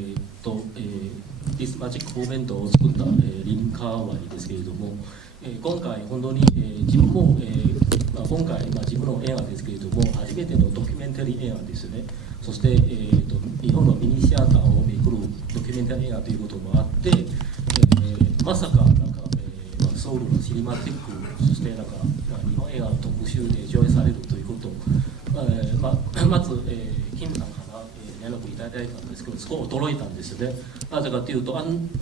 ディスマジックモーメントを作った、リンカーワイですけれども、今回本当に、自分も、今回、自分の映画ですけれども初めてのドキュメンタリー映画ですね。そして、日本のミニシアターを巡るドキュメンタリー映画ということもあって、まさかなんか、ソウルのシネマティック、そしてなんか日本映画の特集で上映されるということを、まず、キムさんから連絡いただいたんですけど、すごい驚いたんですよね。なぜかというと、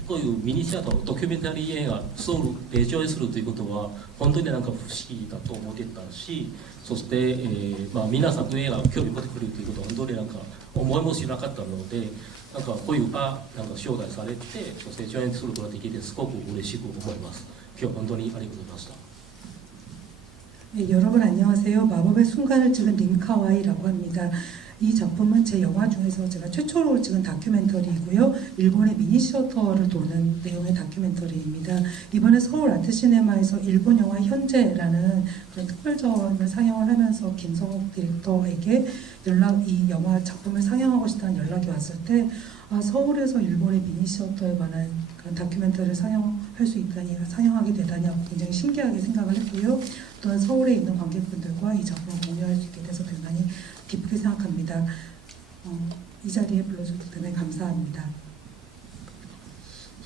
こういうミニシアターのドキュメンタリー映画ソウルで上映するということは本当になんか不思議だと思ってたし、そして、皆さん映画を興味持ってくれるということは本当になんか思いもしなかったので、なんかこういう場なんか招待されて、そして上演することができてすごく嬉しく思います。今日本当にありがとうございました。여러분 안녕하세요. 마법의 순간을 찍은 링카와이라고 합니다. 이 작품은 제 영화 중에서 제가 최초로 찍은 다큐멘터리이고요. 일본의 미니시어터를 도는 내용의 다큐멘터리입니다. 이번에 서울 아트시네마에서 일본 영화 현재라는 그런 특별전을 상영을 하면서 김성욱 디렉터에게 이 영화 작품을 상영하고 싶다는 연락이 왔을 때 서울에서 일본의 미니시어터에 관한 그런 다큐멘터리를 상영할 수 있다니, 상영하게 되다니 굉장히 신기하게 생각을 했고요. 또한 서울에 있는 관객분들과 이 작품을 공유할 수 있게 돼서 대단히 기쁘게 생각합니다. 이 자리에 불러주셔서 대단히 감사합니다.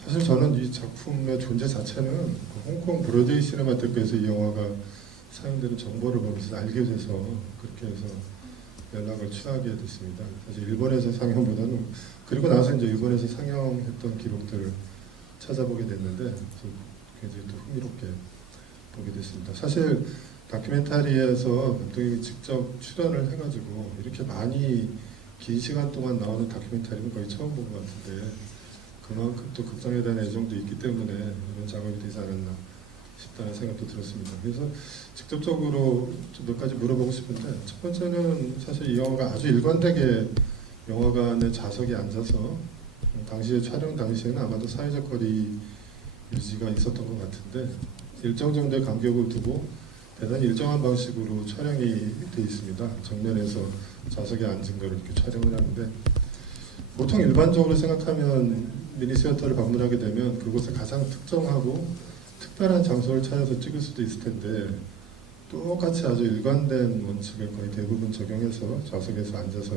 사실 저는 이 작품의 존재 자체는 홍콩 브로드웨이 시네마테크에서 이 영화가 상영되는 정보를 보면서 알게 돼서 그렇게 해서 연락을 취하게 됐습니다. 사실 일본에서 상영보다는 그리고 나서 이제 일본에서 상영했던 기록들을 찾아보게 됐는데 굉장히 또 흥미롭게 보게 됐습니다. 사실 다큐멘터리에서 감독님이 직접 출연을 해가지고 이렇게 많이 긴 시간 동안 나오는 다큐멘터리는 거의 처음 본 것 같은데 그만큼 또 극장에 대한 애정도 있기 때문에 이런 작업이 되지 않았나 싶다는 생각도 들었습니다. 그래서 직접적으로 좀 몇 가지 물어보고 싶은데, 첫 번째는 사실 이 영화가 아주 일관되게 영화관에 좌석에 앉아서 당시에 촬영 당시에는 아마도 사회적 거리 유지가 있었던 것 같은데 일정 정도의 간격을 두고 대단히 일정한 방식으로 촬영이 돼 있습니다. 정면에서 좌석에 앉은 걸 이렇게 촬영을 하는데, 보통 일반적으로 생각하면 미니시어터를 방문하게 되면 그곳에 가장 특정하고 특별한 장소를 찾아서 찍을 수도 있을 텐데 똑같이 아주 일관된 원칙을 거의 대부분 적용해서 좌석에서 앉아서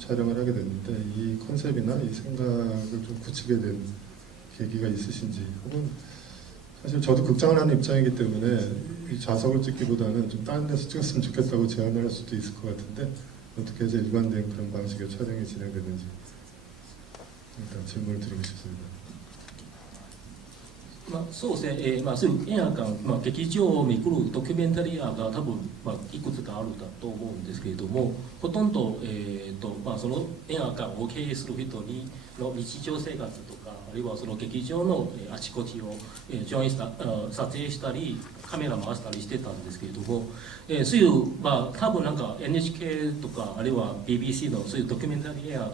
촬영을 하게 됐는데, 이 컨셉이나 이 생각을 좀 굳히게 된 계기가 있으신지, 혹은 사실 저도 극장을 하는 입장이기 때문에 이 좌석을 찍기보다는 좀 다른 데서 찍었으면 좋겠다고 제안을 할 수도 있을 것 같은데 어떻게 해서 일관된 그런 방식의 촬영이 진행되는지 일단 질문을 드리고 싶습니다. そうですね、そういう映画館、劇場を巡るドキュメンタリー映画が多分、いくつかあるんだと思うんですけれども、ほとんど、その映画館を経営する人の日常生活とか、あるいはその劇場のあちこちを上映撮影したり、カメラ回したりしてたんですけれども、そういう、多分なんか NHK とか、あるいは BBC のそういうドキュメンタリー映画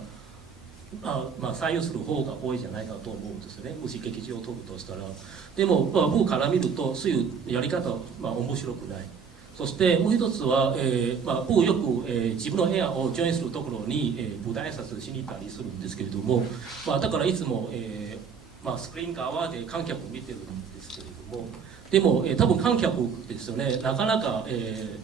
採用する方が多いじゃないかと思うんですよね、もし劇場を撮るとしたら。でも、僕から見るとそういうやり方は、面白くない。そしてもう一つは、僕よく、自分の映画を上映するところに、舞台挨拶しに行ったりするんですけれども、だからいつも、スクリーン側で観客を見てるんですけれども、でも、多分観客ですよね、なかなか、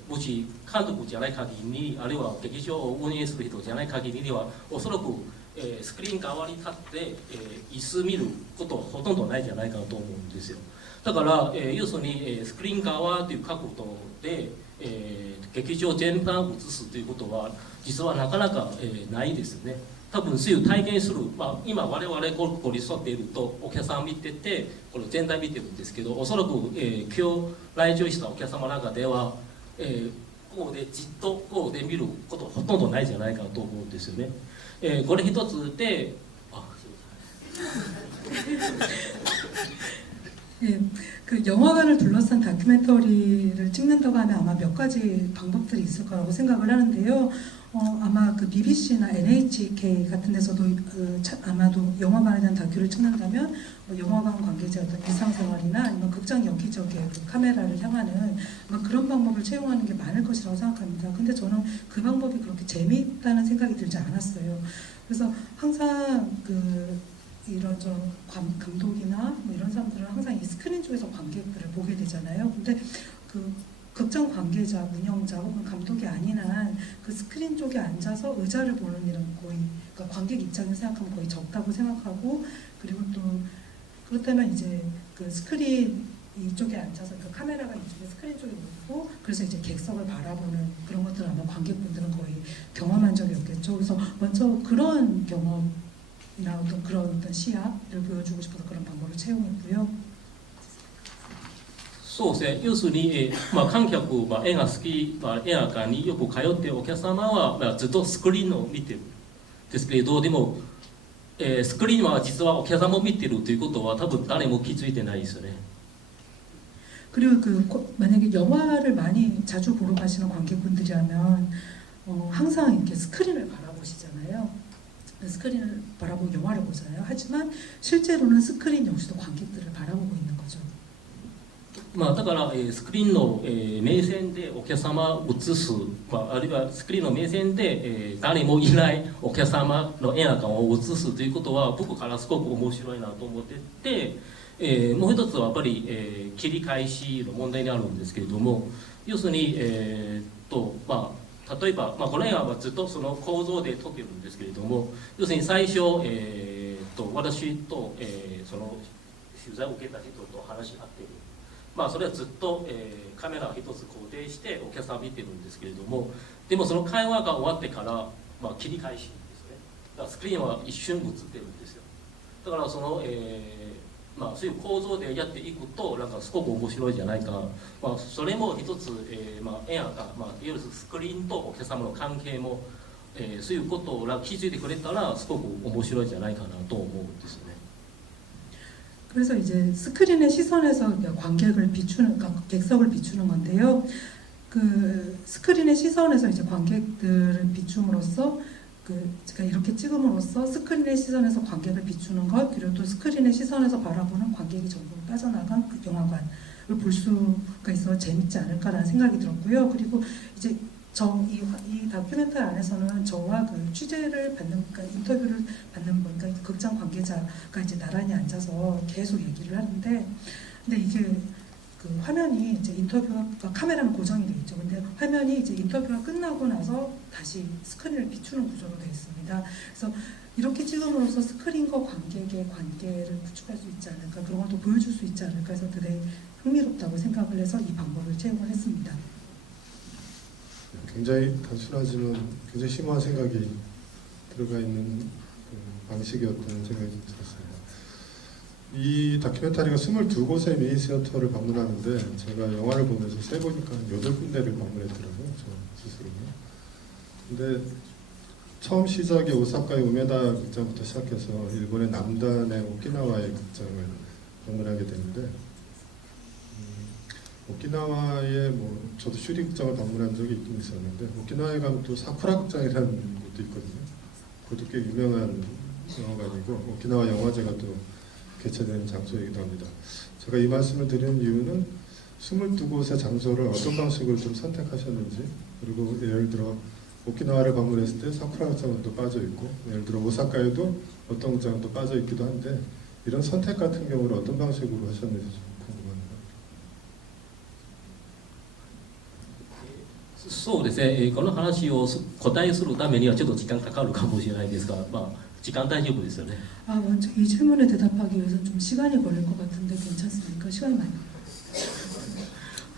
もし監督じゃない限りに、あるいは劇場を運営する人じゃない限りにはおそらくスクリーン側に立って、椅子見ることはほとんどないんじゃないかなと思うんですよ。だから、要するに、スクリーン側という角度で、劇場全般を映すということは実はなかなか、ないですね。多分そういう体現する、今我々ここに沿っているとお客さん見ててこれ全体見てるんですけど、おそらく、今日来場したお客様の中では、こうでじっとこうで見ることはほとんどないんじゃないかなと思うんですよね。これ一つで、예, 그 영화관을 둘러싼 다큐멘터리를 찍는다고 하면 아마 몇 가지 방법들이 있을 거라고 생각을 하는데요. 아마 그 BBC나 NHK 같은 데서도 아마도 영화관에 대한 다큐를 찍는다면 영화관 관계자의 어떤 일상생활이나 아니면 극장 여기저기에 그 카메라를 향하는 그런 방법을 채용하는 게 많을 것이라고 생각합니다. 근데 저는 그 방법이 그렇게 재미있다는 생각이 들지 않았어요. 그래서 항상 이런 감독이나 뭐 이런 사람들은 항상 이 스크린 쪽에서 관객들을 보게 되잖아요. 근데 극장 관계자, 운영자 혹은 감독이 아닌 한 그 스크린 쪽에 앉아서 의자를 보는 일은 거의, 그러니까 관객 입장에서 생각하면 거의 적다고 생각하고, 그리고 또 그렇다면 이제 그 스크린 이쪽에 앉아서 그 카메라가 이쪽에 스크린 쪽에 놓고 그래서 이제 객석을 바라보는 그런 것들 아마 관객분들은 거의 경험한 적이 없겠죠. 그래서 먼저 그런 경험이나 그런 시야를 보여주고 싶어서 그런 방법을 채용했고요. そうですね、要するに、観客、絵が好き、映画館によく通っているお客様は、ずっとスクリーンを見てるんですけれど、でも、スクリーンは実はお客様を見てるということは多分誰も気づいてないですよね。 그리고 만약에 영화를 많이 자주 보러 가시는 관객분들이라면 항상 이렇게 스크린을 바라보시잖아요. 스크린을 바라보고 영화를 보잖아요. 하지만 실제로는 스크린 역시도 관객들을 바라보고 있는 거죠. だから、スクリーンの、目線でお客様を映す、あるいはスクリーンの目線で、誰もいないお客様の映画館を映すということは僕からすごく面白いなと思ってて、もう一つはやっぱり、切り返しの問題にあるんですけれども、要するに、例えば、この映画はずっとその構造で撮ってるんですけれども、要するに最初、私と、その取材を受けた人と話し合ってる。それはずっと、カメラを一つ固定してお客さんを見てるんですけれども、でもその会話が終わってから、切り返しですね。だからスクリーンは一瞬映ってるんですよ。だからその、そういう構造でやっていくとなんかすごく面白いじゃないかな、それも一つ、映画が、いわゆるスクリーンとお客様の関係も、そういうことを気づいてくれたらすごく面白いじゃないかなと思うんですよね。 그래서 이제 스크린의 시선에서 관객을 비추는, 그러니까 객석을 비추는 건데요. 그 스크린의 시선에서 이제 관객들을 비춤으로써 제가 이렇게 찍음으로써 스크린의 시선에서 관객을 비추는 것, 그리고 또 스크린의 시선에서 바라보는 관객이 전부 빠져나간 그 영화관을 볼 수가 있어 재밌지 않을까라는 생각이 들었고요. 그리고 이제 이 다큐멘터리 안에서는 저와 그 취재를 받는, 그러니까 인터뷰를 받는 분, 그러니까 극장 관계자가 이제 나란히 앉아서 계속 얘기를 하는데, 근데 이게 그 화면이 이제 인터뷰가 카메라는 고정이 되어 있죠. 근데 화면이 이제 인터뷰가 끝나고 나서 다시 스크린을 비추는 구조로 되어 있습니다. 그래서 이렇게 찍음으로써 스크린과 관객의 관계를 구축할 수 있지 않을까, 그런 것도 보여줄 수 있지 않을까 해서 되게 흥미롭다고 생각을 해서 이 방법을 채용을 했습니다. 굉장히 단순하지만 굉장히 심오한 생각이 들어가 있는 방식이었다는 생각이 들었습니다. 이 다큐멘터리가 22곳의 미니시어터를 방문하는데 제가 영화를 보면서 세보니까 한 8군데를 방문했더라고요. 저 스스로는. 근데 처음 시작이 오사카의 우메다 극장부터 시작해서 일본의 남단의 오키나와의 극장을 방문하게 되는데 오키나와에 저도 슈리 극장을 방문한 적이 있긴 있었는데 오키나와에 가면 또 사쿠라 극장이라는 곳도 있거든요. 그것도 꽤 유명한 영화관이고 오키나와 영화제가 또 개최되는 장소이기도 합니다. 제가 이 말씀을 드리는 이유는 22곳의 장소를 어떤 방식으로 좀 선택하셨는지, 그리고 예를 들어 오키나와를 방문했을 때 사쿠라 극장은 또 빠져있고, 예를 들어 오사카에도 어떤 극장은 또 빠져있기도 한데 이런 선택 같은 경우를 어떤 방식으로 하셨는지 좀 궁금합니다. そうですね、この話を答えするためにはちょっと時間かかるかもしれないですが、時間大丈夫ですよね。 먼저 이 질문에 대답하기 위해서 좀 시간이 걸릴 것 같은데 괜찮습니까? 시간이 많이.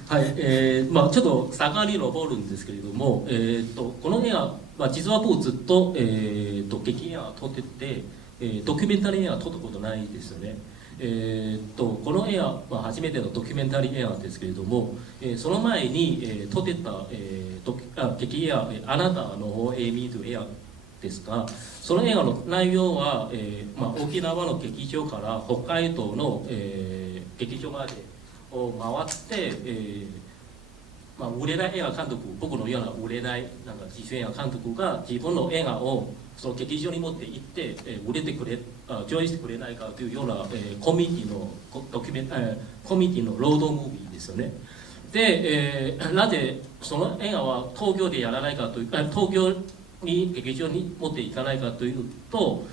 はい、ちょっと下がり登るんですけれども、この映画、実は僕ずっと、劇映画を撮ってて、ドキュメンタリー映画を撮ったことないですよね。この映画は初めてのドキュメンタリー映画ですけれども、その前に、撮ってた、劇映画「あなたの方へ見る映画」ですが、その映画の内容は、沖縄の劇場から北海道の、劇場までを回って、売れない映画監督、僕のような売れない自主映画監督が自分の映画をその劇場に持って行って、売れてくれ、上映してくれないかというような、コミュニティのコミュニティのロードムービーですよね。で、なぜその映画は東京でやらないかという、東京に劇場に持っていかないかというと、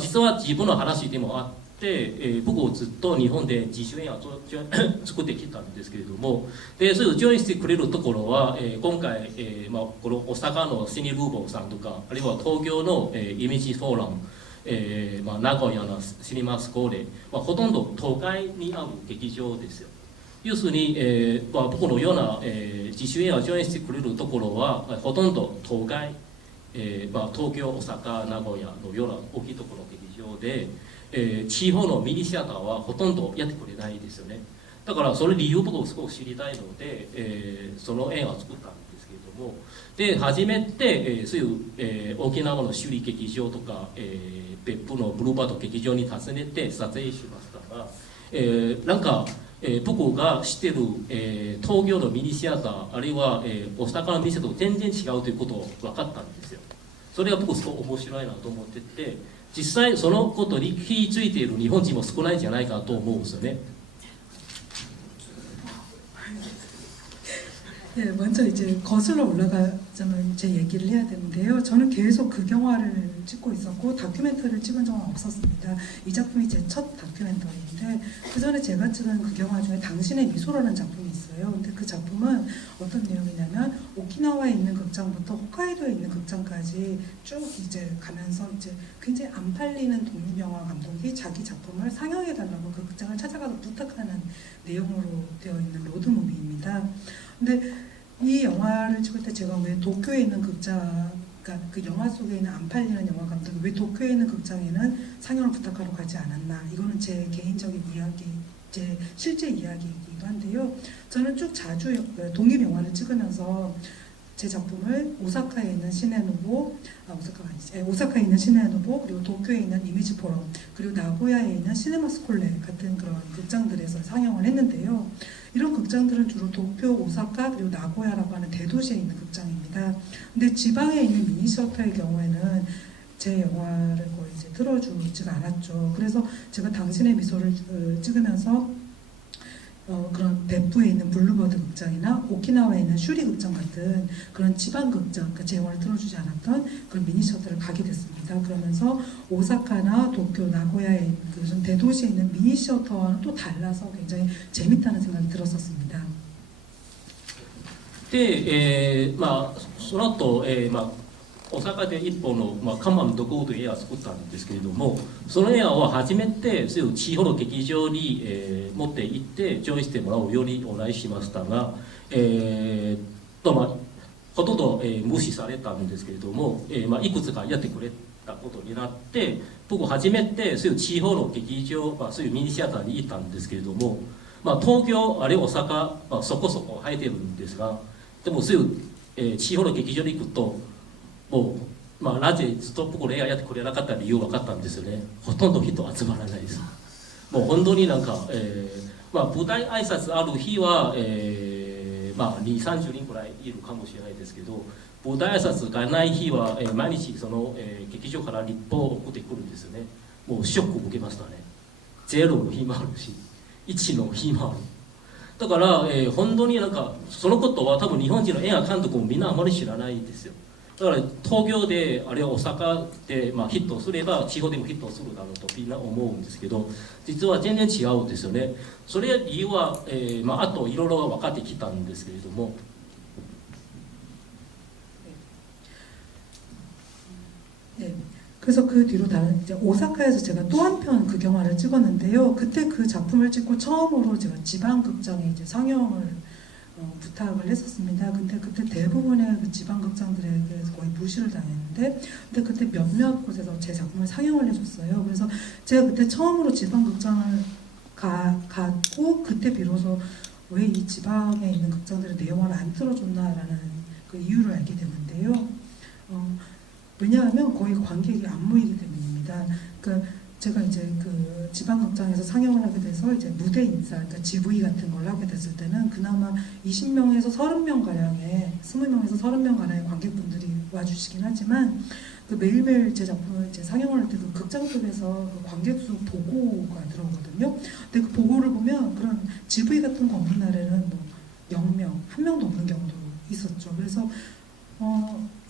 実は自分の話でもあって、僕をずっと日本で自主映画を作ってきたんですけれども、でそういうジョインしてくれるところは、今回、この大阪のシニルーボーさんとか、あるいは東京の、イメージフォーラム、名古屋のシネマスコーレ、ほとんど東海にある劇場ですよ。要するに、僕のような、自主映画を上演してくれるところは、ほとんど東海、東京、大阪、名古屋のような大きいところの劇場で、地方のミニシアターはほとんどやってくれないですよね。だからその理由を僕すごく知りたいので、その映画を作ったんですけれども、で初めて、そういう、沖縄の首里劇場とか、別府のブルーバード劇場に訪ねて撮影しましたが、なんか、僕が知ってる、東京のミニシアターあるいは、大阪のミニシアターと全然違うということを分かったんですよ。それが僕すごく面白いなと思ってて、実際そのことに気づいている日本人も少ないんじゃないかと思うんですよね。 네, 먼저 이제 거슬러 올라가자면 제 얘기를 해야 되는데요. 저는 계속 극영화를 찍고 있었고 다큐멘터리를 찍은 적은 없었습니다. 이 작품이 제 첫 다큐멘터리인데 그 전에 제가 찍은 극영화 중에 당신의 미소라는 작품이 있어요. 근데 그 작품은 어떤 내용이냐면 오키나와에 있는 극장부터 홋카이도에 있는 극장까지 쭉 이제 가면서 이제 굉장히 안 팔리는 독립영화 감독이 자기 작품을 상영해달라고 그 극장을 찾아가서 부탁하는 내용으로 되어 있는 로드무비입니다. 근데 이 영화를 찍을 때 제가 왜 도쿄에 있는 극장, 그러니까 그 영화 속에 있는 안 팔리는 영화 감독이 왜 도쿄에 있는 극장에는 상영을 부탁하러 가지 않았나, 이거는 제 개인적인 이야기, 제 실제 이야기이기도 한데요. 저는 쭉 자주 독립 영화를 찍으면서 제 작품을 오사카에 있는 시네노보, 오사카가 아니지, 오사카에 있는 시네노보, 그리고 도쿄에 있는 이미지 포럼, 그리고 나고야에 있는 시네마 스콜레 같은 그런 극장들에서 상영을 했는데요. 이런 극장들은 주로 도쿄, 오사카, 그리고 나고야라고 하는 대도시에 있는 극장입니다. 근데 지방에 있는 미니시어터의 경우에는 제 영화를 거의 이제 틀어주지가 않았죠. 그래서 제가 당신의 미소를 찍으면서 그런別府에 있는 블루버드 극장이나 오키나와에 있는 슈리 극장 같은 그런 지방 극장, 그러니까 제 영화를 틀어주지 않았던 그런 미니셔터를 가게 됐습니다. 그러면서 오사카나 도쿄, 나고야에 그 대도시에 있는 미니셔터와는 또 달라서 굉장히 재밌다는 생각이 들었었습니다. で、その後、大阪で一本の、カンマムドゴーという映画を作ったんですけれども、その映画を初めてそういう地方の劇場に、持って行って上映してもらうようにお願いしましたが、ほとんど、無視されたんですけれども、いくつかやってくれたことになって、僕初めてそういう地方の劇場、そういうミニシアターに行ったんですけれども、東京あるいは大阪、そこそこ入ってるんですが、でもそういう、地方の劇場に行くともう、なぜずっと僕の映画やってくれなかった理由分かったんですよね。ほとんど人集まらないです。もう本当になんか、舞台挨拶ある日は、2、30人くらいいるかもしれないですけど、舞台挨拶がない日は、毎日その、劇場から立報を送ってくるんですよね。もうショックを受けましたね。0の日もあるし、1の日もある。だから、本当になんかそのことは多分日本人の映画監督もみんなあまり知らないですよ。だから東京であるいは大阪で、ヒットすれば地方でもヒットするだろうとみんな思うんですけど、実は全然違うんですよね。それ理由は、あといろいろ分かってきたんですけれども、그래서 그 뒤로 다른 이제 오사카에서 제가 또 한 편 극영화를 찍었는데요. 그때 그 작품을 찍고 처음으로 제가 지방 극장에 이제 상영을 부탁을 했었습니다. 근데 그때 대부분의 그 지방 극장들에게 거의 무시를 당했는데, 근데 그때 몇몇 곳에서 제 작품을 상영을 해줬어요. 그래서 제가 그때 처음으로 지방 극장을 갔고, 그때 비로소 왜 이 지방에 있는 극장들의 내 영화를 안 틀어줬나라는 그 이유를 알게 됐는데요. 왜냐하면 거의 관객이 안 모이기 때문입니다. 그러니까 제가 이제 그 지방극장에서 상영을 하게 돼서 이제 무대 인사, 그러니까 GV 같은 걸 하게 됐을 때는 그나마 20명에서 30명 가량의, 20명에서 30명 가량의 관객분들이 와주시긴 하지만, 그 매일매일 제 작품을 이제 상영을 할 때 그 극장 쪽에서 그 관객 수 보고가 들어오거든요. 근데 그 보고를 보면 그런 GV 같은 거 없는 날에는 뭐 0명, 1명도 없는 경우도 있었죠. 그래서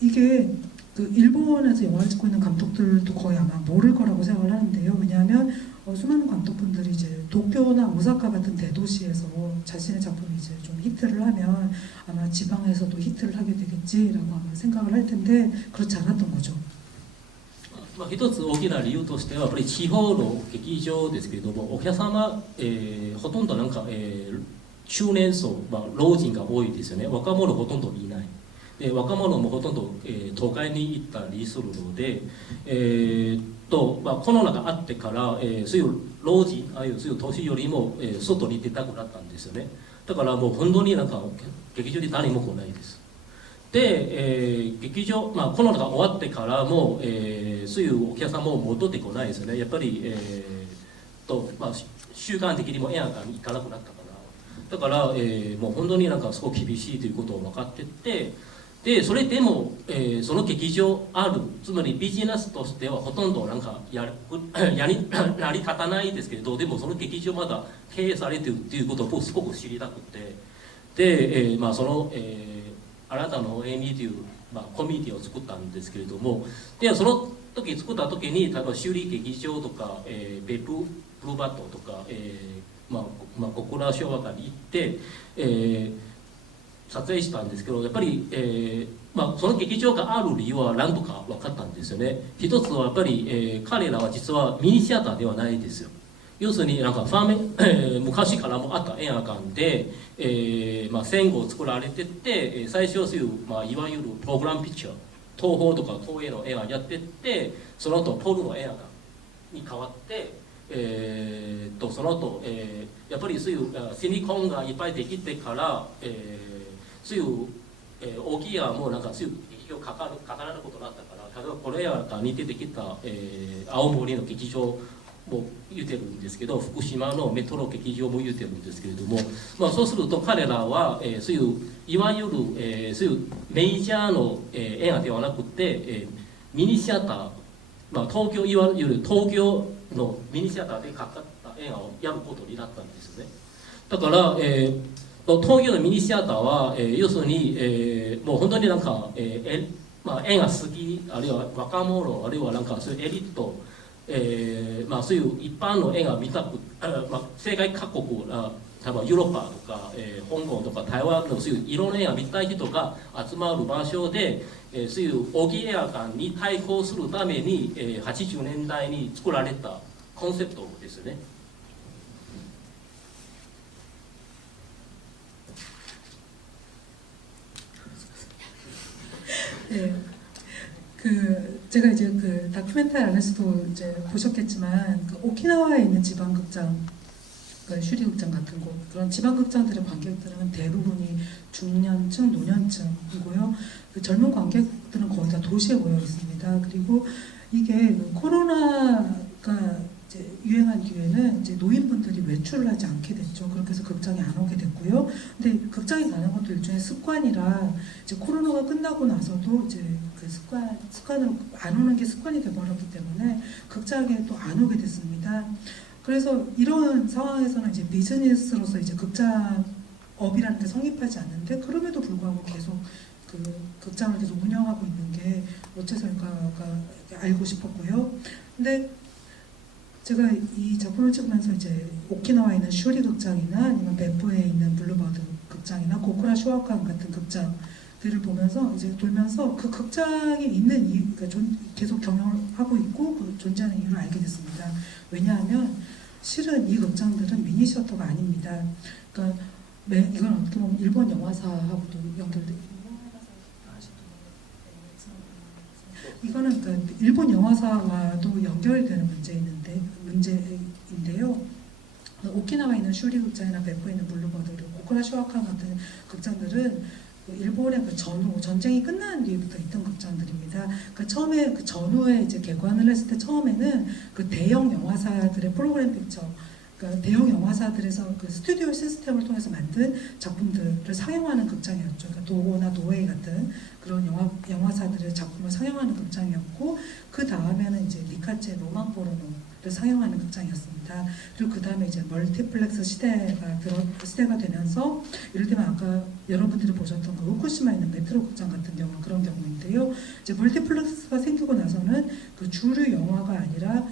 이게 그 일본에서 영화를 찍고 있는 감독들도 거의 아마 모를 거라고 생각을 하는데요. 왜냐하면 수많은 감독분들이 이제 도쿄나 오사카 같은 대도시에서 자신의 작품이 이제 좀 히트를 하면 아마 지방에서도 히트를 하게 되겠지라고 아마 생각을 할 텐데 그렇지 않았던 거죠. 一つ大きな理由としてはやっぱり地方の劇場ですけれども、お客様、ほとんどなんか、中年層、老人が多いですよね。若者ほとんどいない。で若者もほとんど、都会に行ったりするので、コロナがあってから、そういう老人、ああいうそういう年寄りも、外に出たくなったんですよね。だからもう本当になんか劇場に誰も来ないです。で、劇場、コロナが終わってからも、そういうお客さんも戻ってこないですよね。やっぱり、習慣的にも映画館に行かなくなったから。だから、もう本当になんかすごく厳しいということを分かってて、でそれでも、その劇場ある、つまりビジネスとしてはほとんどなんか成り立たないですけど、でもその劇場まだ経営されてるっていうことをすごく知りたくて、で、その、新たな OME という、コミュニティを作ったんですけれども、でその時作った時に例えば修理劇場とか、別府ブルーバットとか、小倉昭和館に行って、撮影したんですけど、やっぱり、その劇場がある理由は何とか分かったんですよね。一つはやっぱり、彼らは実はミニシアターではないですよ。要するになんか昔からもあった映画館で、戦後作られてて、最初はそういう、いわゆるプログラムピクチャー、東宝とか東映の映画やってって、その後ポルノ映画館に変わって、その後、やっぱりそういうシリコンがいっぱいできてから、そういう、大きい映画もなんかそういう劇場かからることになったから、例えばこれ映画館に出てきた、青森の劇場も言うてるんですけど、福島のメトロ劇場も言うてるんですけれども、そうすると彼らは、そういういわゆる、そういうメジャーの、映画ではなくて、ミニシアター、東京いわゆる東京のミニシアターでかかった映画をやることになったんですよね。だから、東京のミニシアターは、要するに、もう本当になんか、映画好き、あるいは若者、あるいはなんかそういうエリート、そういう一般の映画を見たく、世界各国、例えばヨーロッパとか、香港とか台湾のそういういろんな映画を見たい人が集まる場所で、そういう大きい映画館に対抗するために、80年代に作られたコンセプトですよね。제가 이제 그 다큐멘터리 안에서도 이제 보셨겠지만 그 오키나와에 있는 지방극장, 그러니까 슈리극장 같은 곳, 그런 지방극장들의 관객들은 대부분이 중년층, 노년층이고요. 그 젊은 관객들은 거의 다 도시에 모여 있습니다. 그리고 이게 그 코로나가 이제 유행한 뒤에는 이제 노인분들이 외출을 하지 않게 됐죠. 그렇게 해서 극장에 안 오게 됐고요. 근데 극장에 가는 것도 일종의 습관이라 이제 코로나가 끝나고 나서도 이제 그 습관으로 안 오는 게 습관이 돼버렸기 때문에 극장에 또 안 오게 됐습니다. 그래서 이런 상황에서는 이제 비즈니스로서 이제 극장업이라는 게 성립하지 않는데, 그럼에도 불구하고 계속 그 극장을 계속 운영하고 있는 게 어째서일까가 알고 싶었고요. 근데 제가 이 작품을 찍으면서 이제 오키나와에 있는 슈리 극장이나 아니면 베프에 있는 블루버드 극장이나 고쿠라 쇼와칸 같은 극장들을 보면서 이제 돌면서 그 극장이 있는 이유, 그러니까 계속 경영을 하고 있고 그 존재하는 이유를 알게 됐습니다. 왜냐하면 실은 이 극장들은 미니 셔터가 아닙니다. 그러니까 이건 어떻게 보면 일본 영화사하고도 연결되고, 이거는 그러니까 일본 영화사와도 연결되는 문제인데요. 오키나와에 있는 슈리 극장이나 베프에 있는 블루버드, 그리고 고쿠라 쇼와칸 같은 극장들은 일본의 그 전후, 전쟁이 끝난 뒤부터 있던 극장들입니다. 그러니까 처음에 그 전후에 이제 개관을 했을 때 처음에는 그 대형 영화사들의 프로그램 픽처, 그러니까 대형 영화사들에서 그 스튜디오 시스템을 통해서 만든 작품들을 상영하는 극장이었죠. 그러니까 도고나 도웨이 같은 그런 영화사들의 작품을 상영하는 극장이었고, 그 다음에는 이제 니카체 로망 포르노 상영하는 극장이었습니다. 그리고 그 다음에 이제 멀티플렉스 시대가 되면서 이를테면 아까 여러분들이 보셨던 그 후쿠시마에 있는 메트로 극장 같은 경우 그런 경우인데요. 이제 멀티플렉스가 생기고 나서는 그 주류 영화가 아니라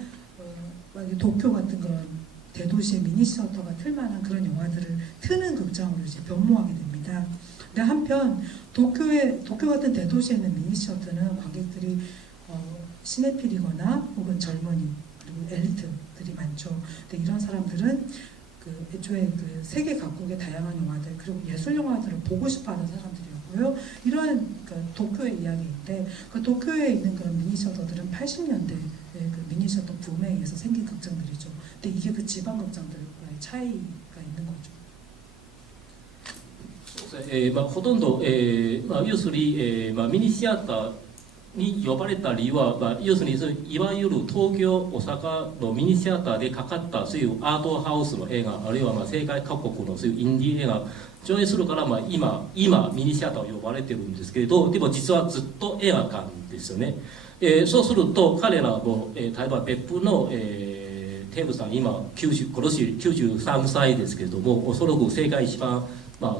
도쿄 같은 그런 대도시의 미니시어터가 틀만한 그런 영화들을 트는 극장으로 이제 변모하게 됩니다. 근데 한편 도쿄 같은 대도시에 있는 미니시어터는 관객들이 시네필이거나 혹은 젊은이 그리고 엘리트들이 많죠. 근데 이런 사람들은 그 애초에 그 세계 각국의 다양한 영화들 그리고 예술 영화들을 보고 싶어하는 사람들이었고요. 이러한 그 도쿄의 이야기인데 그 도쿄에 있는 그런 미니셔터들은 80년대 그 미니셔터 붐에 의해서 생긴 극장들이죠. 근데 이게 그 지방 극장들과의 차이가 있는 거죠. ほとんど、要するに、ミニシアターに呼ばれた理由は、要するにいわゆる東京、大阪のミニシアターでかかったそういうアートハウスの映画あるいは世界各国のそういうインディー映画上映するから、今ミニシアターを呼ばれてるんですけれどでも実はずっと映画館ですよね、そうすると彼らも、例えば別府の、テーブさん今今年93歳ですけれどもおそらく世界一番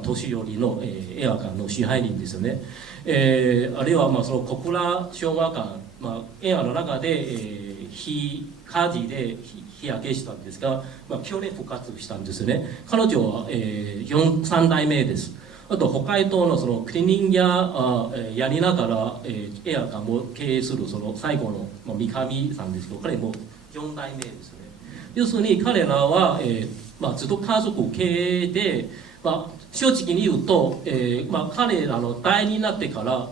年寄りの、映画館の支配人ですよね、あるいはその小倉昭和館、映画の中で、火事で日焼けしたんですが、去年復活したんですよね。彼女は、3代目です。あと北海道のそのクリーニングやりながら、映画館も経営するその最後の三上さんですけど彼も4代目ですね。要するに彼らは、ずっと家族経営で、正直に言うと、彼らの代になってから、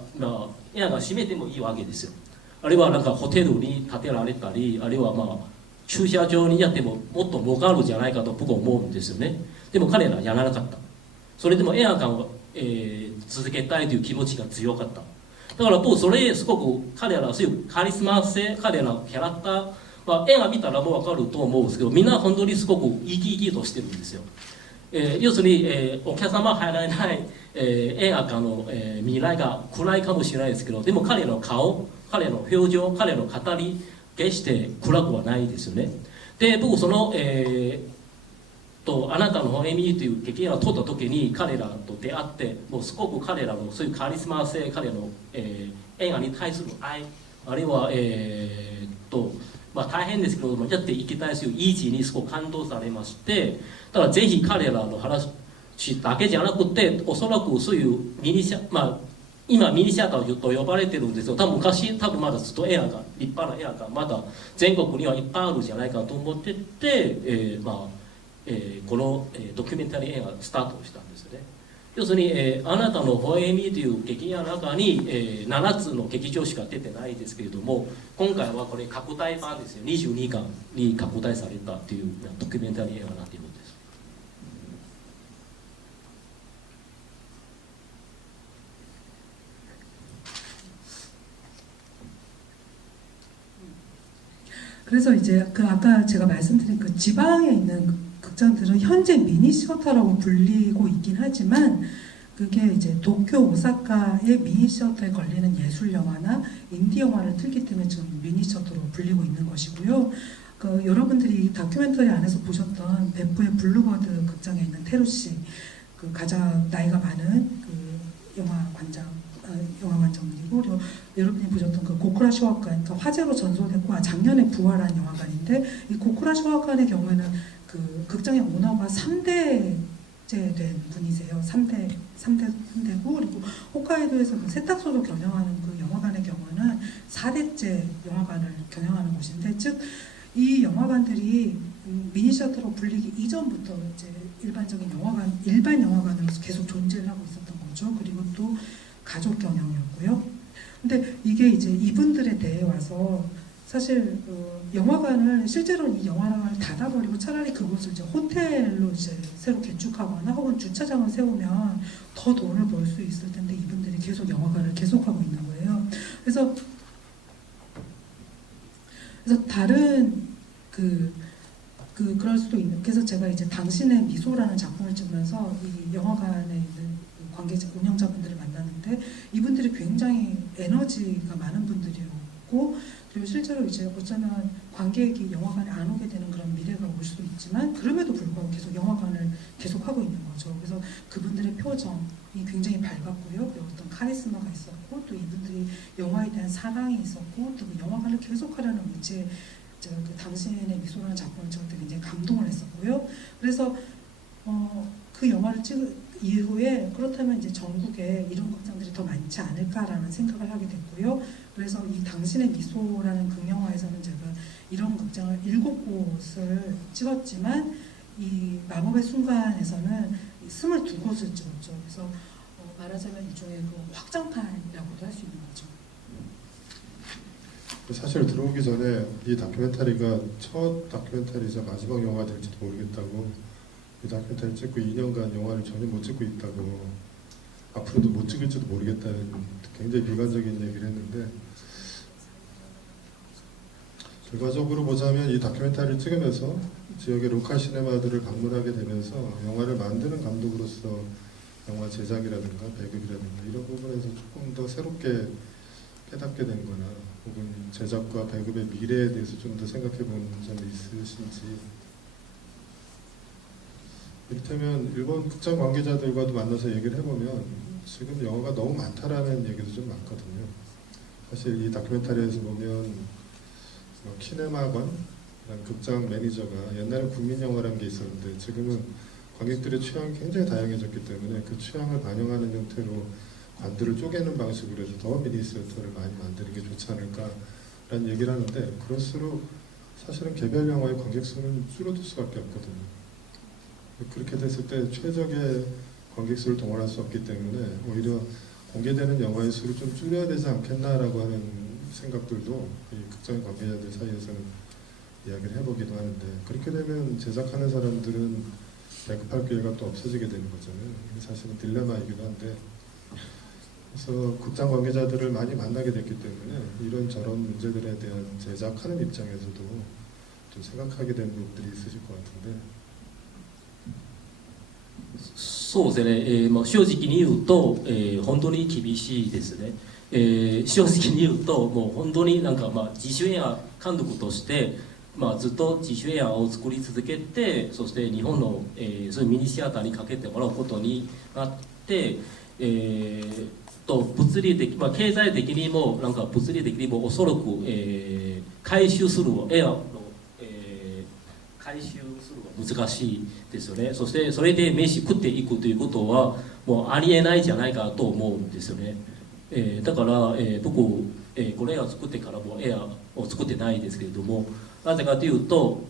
映画が閉めてもいいわけですよ。あるいはなんかホテルに建てられたりあるいは駐車場にやってももっと儲かるんじゃないかと僕は思うんですよね。でも彼らはやらなかった。それでも映画館を、続けたいという気持ちが強かった。だから僕それすごく彼らそういうカリスマ性彼らのキャラクター、映画見たらもう分かると思うんですけどみんな本当にすごく生き生きとしてるんですよ。要するに、お客様入らない、映画館の、未来が暗いかもしれないですけどでも彼の顔彼の表情彼の語り決して暗くはないですよね。で僕その、あなたのほえみという劇画を撮った時に彼らと出会ってもうすごく彼らのそういうカリスマ性彼の、映画に対する愛あるいは、大変ですけどもやっていきたいという意地にすごく感動されましてだからぜひ彼らの話だけじゃなくておそらくそういう今ミニシアターと呼ばれてるんですよ。多分まだずっと映画が立派な映画がまだ全国にはいっぱいあるんじゃないかと思ってて、この、ドキュメンタリー映画スタートしたんですよね。要するに、あなたのほえみという劇画の中に、7つの劇場しか出てないですけれども今回はこれ拡大版ですよ。22巻に拡大されたというドキュメンタリー映画になっているんです。그래서 이제 그 아까 제가 말씀드린 그 지방에 있는 극장들은 현재 미니시어터라고 불리고 있긴 하지만 그게 이제 도쿄, 오사카의 미니시어터에 걸리는 예술 영화나 인디 영화를 틀기 때문에 지금 미니시어터로 불리고 있는 것이고요. 그 여러분들이 다큐멘터리 안에서 보셨던 베프의 블루버드 극장에 있는 테루씨, 그 가장 나이가 많은 그 영화관장이고 그리고 여러분이 보셨던 그 고쿠라 쇼와칸, 그러니까 화재로 전소됐고 작년에 부활한 영화관인데 이 고쿠라 쇼와칸의 경우에는 그 극장의 오너가 3대째 된 분이세요. 3대고 그리고 홋카이도에서 그 세탁소를 경영하는 그 영화관의 경우는 4대째 영화관을 경영하는 곳인데 즉 이 영화관들이 미니셔터로 불리기 이전부터 이제 일반 영화관으로서 계속 존재를 하고 있었던 거죠. 그리고 또 가족 경영이었고요. 근데 이게 이제 이분들에 대해 와서 사실 영화관을 실제로 이 영화관을 닫아버리고 차라리 그곳을 이제 호텔로 이제 새로 개축하거나 혹은 주차장을 세우면 더 돈을 벌 수 있을 텐데 이분들이 계속 영화관을 계속하고 있는 거예요. 그래서 다른 그럴 수도 있는. 그래서 제가 이제 당신의 미소라는 작품을 찍으면서 이 영화관에 있는 관계자 운영자분들을 만났는데 이분들이 굉장히 에너지가 많은 분들이었고 그리고 실제로 이제 어쩌면 관객이 영화관에 안 오게 되는 그런 미래가 올 수도 있지만 그럼에도 불구하고 계속 영화관을 계속 하고 있는 거죠. 그래서 그분들의 표정이 굉장히 밝았고요. 그리고 어떤 카리스마가 있었고 또 이분들이 영화에 대한 사랑이 있었고 또 그 영화관을 계속하려는 의지에 제가 그 당신의 미소라는 작품을 찍을 때 굉장히 감동을 했었고요. 그래서 그 영화를 찍은 이후에 그렇다면 이제 전국에 이런 극장들이 더 많지 않을까라는 생각을 하게 됐고요. 그래서 이 당신의 미소라는 극영화에서는 제가 이런 극장을 7곳을 찍었지만 이 마법의 순간에서는 22곳을 찍었죠. 그래서 말하자면 일종의 그 확장판이라고도 할 수 있는 거죠. 사실 들어오기 전에 이 다큐멘터리가 첫 다큐멘터리이자 마지막 영화가 될지도 모르겠다고, 이 다큐멘터리 찍고 2년간 영화를 전혀 못 찍고 있다고, 앞으로도 못 찍을지도 모르겠다는 굉장히 비관적인 얘기를 했는데, 결과적으로 보자면 이 다큐멘터리를 찍으면서 지역의 로컬 시네마들을 방문하게 되면서 영화를 만드는 감독으로서 영화 제작이라든가 배급이라든가 이런 부분에서 조금 더 새롭게 깨닫게 된 거나 혹은 제작과 배급의 미래에 대해서 좀 더 생각해 본 점이 있으신지. 이를테면 일본 극장 관계자들과도 만나서 얘기를 해보면 지금 영화가 너무 많다라는 얘기도 좀 많거든요. 사실 이 다큐멘터리에서 보면 키네마관, 극장 매니저가 옛날에 국민영화라는 게 있었는데 지금은 관객들의 취향이 굉장히 다양해졌기 때문에 그 취향을 반영하는 형태로 관들을 쪼개는 방식으로 해서 더 미니시어터를 많이 만드는 게 좋지 않을까라는 얘기를 하는데, 그럴수록 사실은 개별 영화의 관객 수는 줄어들 수밖에 없거든요. 그렇게 됐을 때 최적의 관객 수를 동원할 수 없기 때문에 오히려 공개되는 영화의 수를 좀 줄여야 되지 않겠나라고 하는 생각들도 이 극장 관계자들 사이에서는 이야기를 해보기도 하는데, 그렇게 되면 제작하는 사람들은 배급할 기회가 또 없어지게 되는 거잖아요. 이게 사실은 딜레마이기도 한데, 그래서 극장 관계자들을 많이 만나게 됐기 때문에 이런저런 문제들에 대한 제작하는 입장에서도 좀 생각하게 되는 부분들이 있으실 것 같은데. そうですね、正直に言うと、本当に厳しいですね。正直に言うと、もう本当になんか自主映画監督として、ずっと自主映画を作り続けて、そして日本の、そういうミニシアターにかけてもらうことになって、物理的、経済的にもなんか物理的にもおそらく、回収する映画の、回収するのは難しいですよね。そしてそれで飯食っていくということはもうありえないじゃないかと思うんですよね。だから、僕、これを作ってからも映画を作ってないですけれども、なぜかというと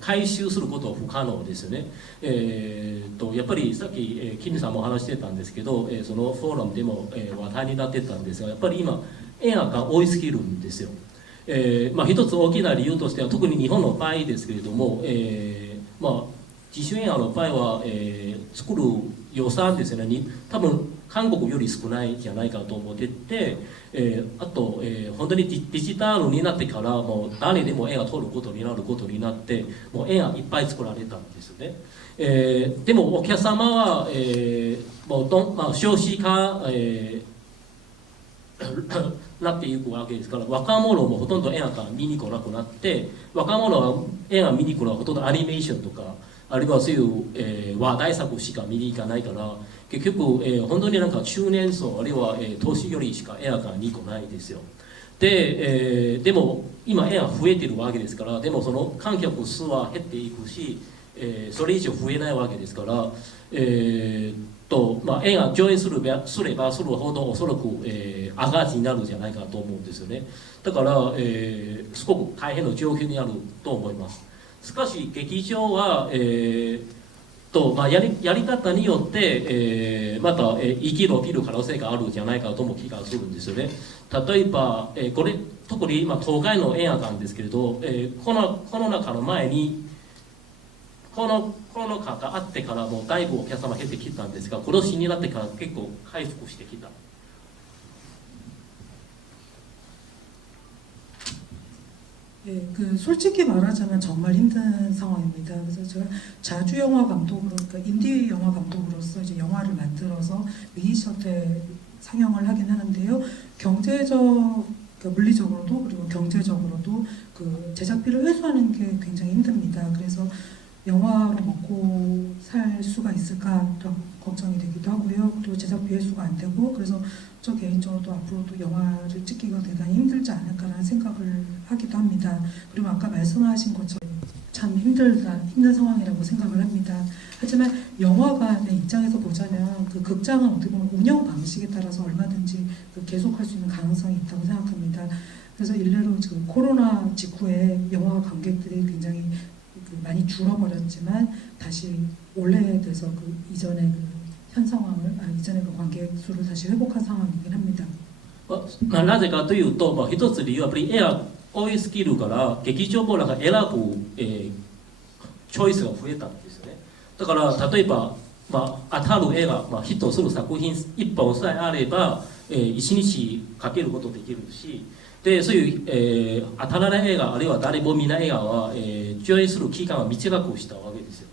回収することは不可能ですよね。やっぱりさっき金さんも話してたんですけど、そのフォーラムでも、話題になってたんですが、やっぱり今映画が多いすぎるんですよ。一つ大きな理由としては特に日本の場合ですけれども、自主映画の場合は、作る予算ですねに多分韓国より少ないんじゃないかと思ってて、あと、本当にデジタルになってからもう誰でも映画撮ることになって、もう映画いっぱい作られたんですね。でもお客様は、もう少子化、なっていくわけですから、若者もほとんど映画が見に来なくなって、若者は映画見に来るのはほとんどアニメーションとか、あるいはそういう、話題作しか見に行かないから、結局、本当になんか中年層あるいは、年寄りしか映画館に来ないですよ。で、でも今映画増えてるわけですから、でもその観客数は減っていくし、それ以上増えないわけですから、映画上映すればするほどおそらく、赤字になるんじゃないかと思うんですよね。だから、すごく大変な状況にあると思います。しかし劇場は、やり方によって、また、生き延びる可能性があるんじゃないかとも気がするんですよね。例えば、これ特に今東海の映画館ですけれど、コロナ禍の前にコロナ禍があってからもうだいぶお客様減ってきたんですが、今年になってから結構回復してきた。 솔직히 말하자면 정말 힘든 상황입니다. 그래서 제가 자주 영화 감독으로, 그러니까 인디 영화 감독으로서 이제 영화를 만들어서 미니셔터에 상영을 하긴 하는데요. 경제적 그러니까 물리적으로도 그리고 경제적으로도 그 제작비를 회수하는 게 굉장히 힘듭니다. 그래서 영화로 먹고 살 수가 있을까라고 걱정이 되기도 하고요. 그리고 제작비 회수가 안 되고, 그래서 저 개인적으로도 앞으로도 영화를 찍기가 대단히 힘들지 않을까라는 생각을 하기도 합니다. 그리고 아까 말씀하신 것처럼 참 힘든 상황이라고 생각을 합니다. 하지만 영화관의 입장에서 보자면 그 극장은 어떻게 보면 운영 방식에 따라서 얼마든지 계속할 수 있는 가능성이 있다고 생각합니다. 그래서 일례로 지금 코로나 직후에 영화 관객들이 굉장히 많이 줄어버렸지만 다시 원래돼서 그 이전의 현 상황을 이전의 그 관객 수를 다시 회복한 상황이긴 합니다. なぜかというと、一つ理由はやっぱり絵が多いスキルから劇場もなんか選ぶ、チョイスが増えたんですよね。だから例えば、当たる絵が、ヒットする作品1本さえあれば、1日かけることできるし、でそういう、当たらない映画あるいは誰も見ない映画は、上映する期間は短くしたわけですよ。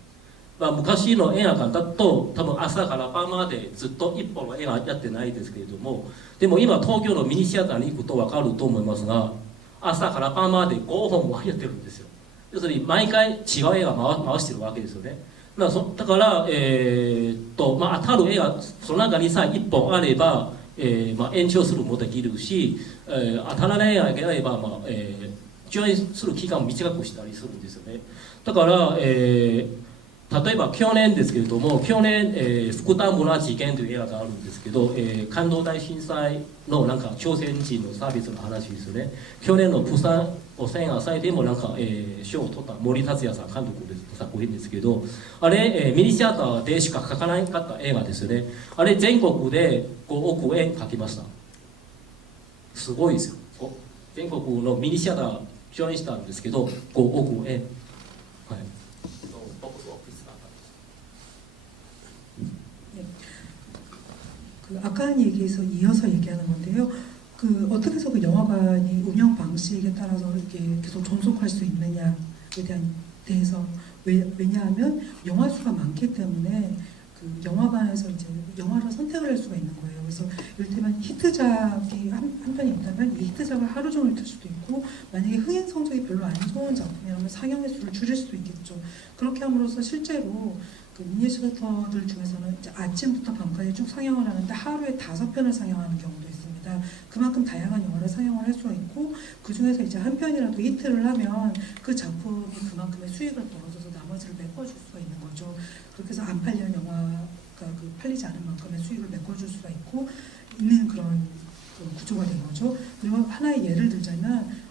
昔の映画館だと多分朝から晩までずっと1本の映画やってないですけれども、でも今東京のミニシアターに行くと分かると思いますが、朝から晩まで5本はやってるんですよ。要するに毎回違う映画回してるわけですよね。だから、当たる映画その中にさ1本あれば、延長するもできるし、当たらない映画があれば、上映する期間を短くしたりするんですよね。だから、例えば去年ですけれども、去年、福田村事件という映画があるんですけど、関東大震災のなんか朝鮮人のサービスの話ですよね。去年の釜山汚染映画祭でもなんか、賞を取った森達也さん監督の作品ですけど、あれ、ミニシアターでしか描かなかった映画ですよね。あれ全国で5億円描きました。すごいですよ。全国のミニシアター上演したんですけど5億円。はい。그 아까 한 얘기에서 이어서 얘기하는 건데요. 그 어떻게 해서 그 영화관이 운영 방식에 따라서 이렇게 계속 존속할 수 있느냐에 대해서 왜냐하면 영화 수가 많기 때문에 그 영화관에서 이제 영화를 선택을 할 수가 있는 거예요. 그래서 이를테면 히트작이 한 편이 있다면 이 히트작을 하루 종일 틀 수도 있고, 만약에 흥행 성적이 별로 안 좋은 작품이라면 상영 횟수를 줄일 수도 있겠죠. 그렇게 함으로써 실제로 그 미니시어터들 중에서는 이제 아침부터 밤까지 쭉 상영을 하는데 하루에 5편을 상영하는 경우도 있습니다. 그만큼 다양한 영화를 상영을 할 수가 있고, 그 중에서 이제 한 편이라도 히트를 하면 그 작품이 그만큼의 수익을 벌어줘서 나머지를 메꿔줄 수가 있는 거죠. 그렇게 해서 안 팔리는 영화가 그 팔리지 않은 만큼의 수익을 메꿔줄 수가 있고 있는 그런 구조가 된 거죠. 그리고 하나의 예를 들자면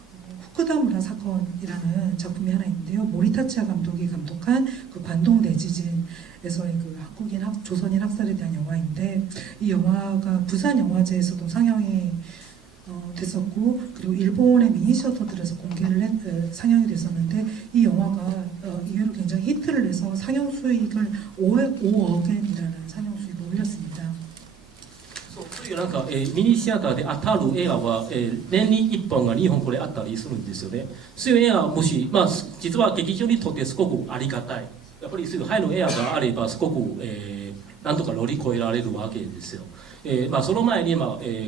후쿠다무라 사건이라는 작품이 하나 있는데요. 모리타치아 감독이 감독한 그 관동 대지진에서의 그 한국인 조선인 학살에 대한 영화인데, 이 영화가 부산 영화제에서도 상영이 됐었고, 그리고 일본의 미니시어터들에서 상영이 됐었는데, 이 영화가 이후로 굉장히 히트를 내서 상영 수익을 5억엔이라는 상영 수익을 올렸습니다. そういうなんか、ミニシアターで当たる映画は、年に1本が2本これあったりするんですよね。そういう映画もし、実は劇場にとってすごくありがたい。やっぱりそういう入る映画があればすごく、なんとか乗り越えられるわけですよ。その前に、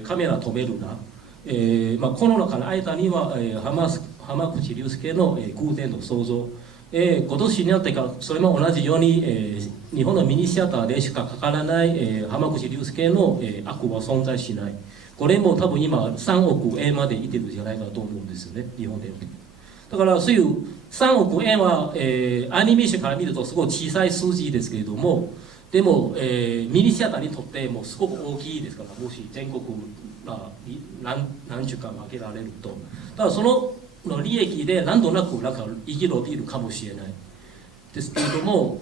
カメラ止めるな。この中の間には、浜口竜介の、空天の創造、今年になってからそれも同じように、日本のミニシアターでしかかからない、浜口竜介の、悪は存在しない。これも多分今3億円までいってるんじゃないかと思うんですよね、日本では。だからそういう3億円は、アニメーションから見るとすごい小さい数字ですけれども、でも、ミニシアターにとってもすごく大きいですから、もし全国何十か分けられると、だからその利益で何となくなんか生きろでいるかもしれないですけれども、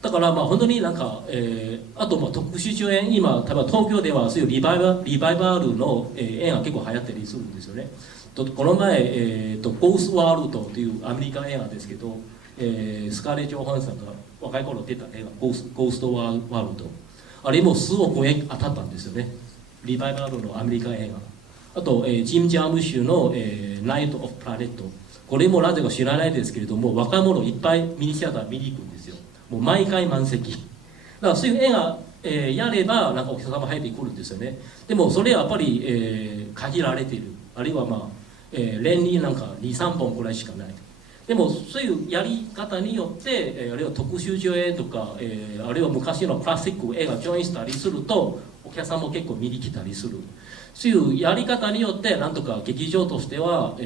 だから本当になんか、あと特殊上演、今多分東京ではそういうリバイバルの、映画結構流行ったりするんですよね。この前、ゴーストワールドというアメリカ映画ですけど、スカーレット・ジョハンさんが若い頃出た映画ゴーストワールド、あれも数億円当たったんですよね、リバイバルのアメリカ映画。あと、ジム・ジャームッシュの、ナイト・オブ・プラネット、これもなぜか知らないですけれども、若者いっぱいミニシアター見に行くんですよ。もう毎回満席からそういう絵が、やればなんかお客様入ってくるんですよね。でもそれはやっぱり、限られている、あるいはまあ、年になんか 2,3 本くらいしかない。でもそういうやり方によって、あるいは特殊上映とか、あるいは昔のクラシック映画上映したりするとお客さんも結構見に来たりする。そういうやり方によってなんとか劇場としては、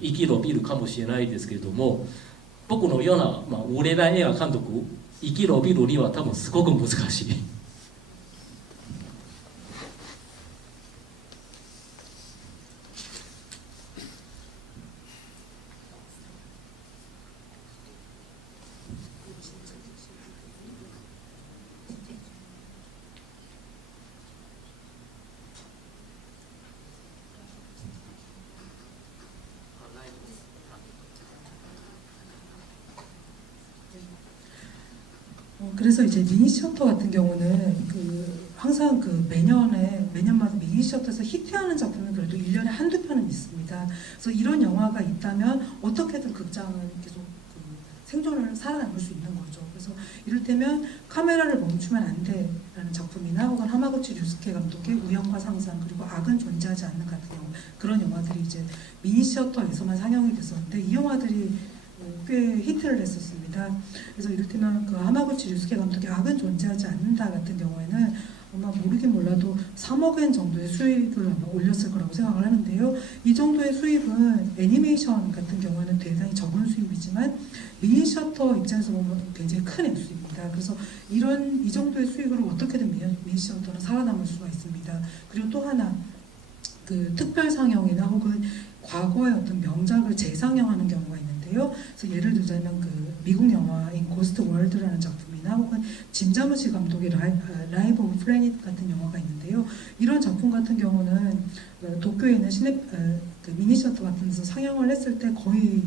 生き延びるかもしれないですけれども、僕のような、まあ、売れない映画監督生き延びるには多分すごく難しい。그래서 이제 미니 시어터 같은 경우는 항상 매년마다 미니 시어터에서 히트하는 작품은 그래도 1년에 한두 편은 있습니다. 그래서 이런 영화가 있다면 어떻게든 극장은 계속 생존을 살아남을 수 있는 거죠. 그래서 이를테면 카메라를 멈추면 안 돼라는 작품이나 혹은 하마구치 류스케 감독의 우연과 상상, 그리고 악은 존재하지 않는 같은 경우, 그런 영화들이 이제 미니 시어터에서만 상영이 됐었는데 이 영화들이 꽤 히트를 했었습니다. 그래서 이를테면 그 하마구치 류스케 감독의 악은 존재하지 않는다 같은 경우에는 아마 모르긴 몰라도 3억엔 정도의 수익을 아마 올렸을 거라고 생각을 하는데요. 이 정도의 수입은 애니메이션 같은 경우에는 대단히 적은 수입이지만 미니 셔터 입장에서 보면 굉장히 큰 액수입니다. 그래서 이 정도의 수익으로 어떻게든 미니 셔터는 살아남을 수가 있습니다. 그리고 또 하나, 그 특별 상영이나 혹은 과거의 어떤 명작을 재상영하는 경우가 있는데요. 그래서 예를 들자면 그 미국 영화인 고스트 월드라는 작품이나 혹은 짐 자무시 감독의 라이브 오브 플래닛 같은 영화가 있는데요. 이런 작품 같은 경우는 도쿄에 있는 그 미니셔터 같은 데서 상영을 했을 때 거의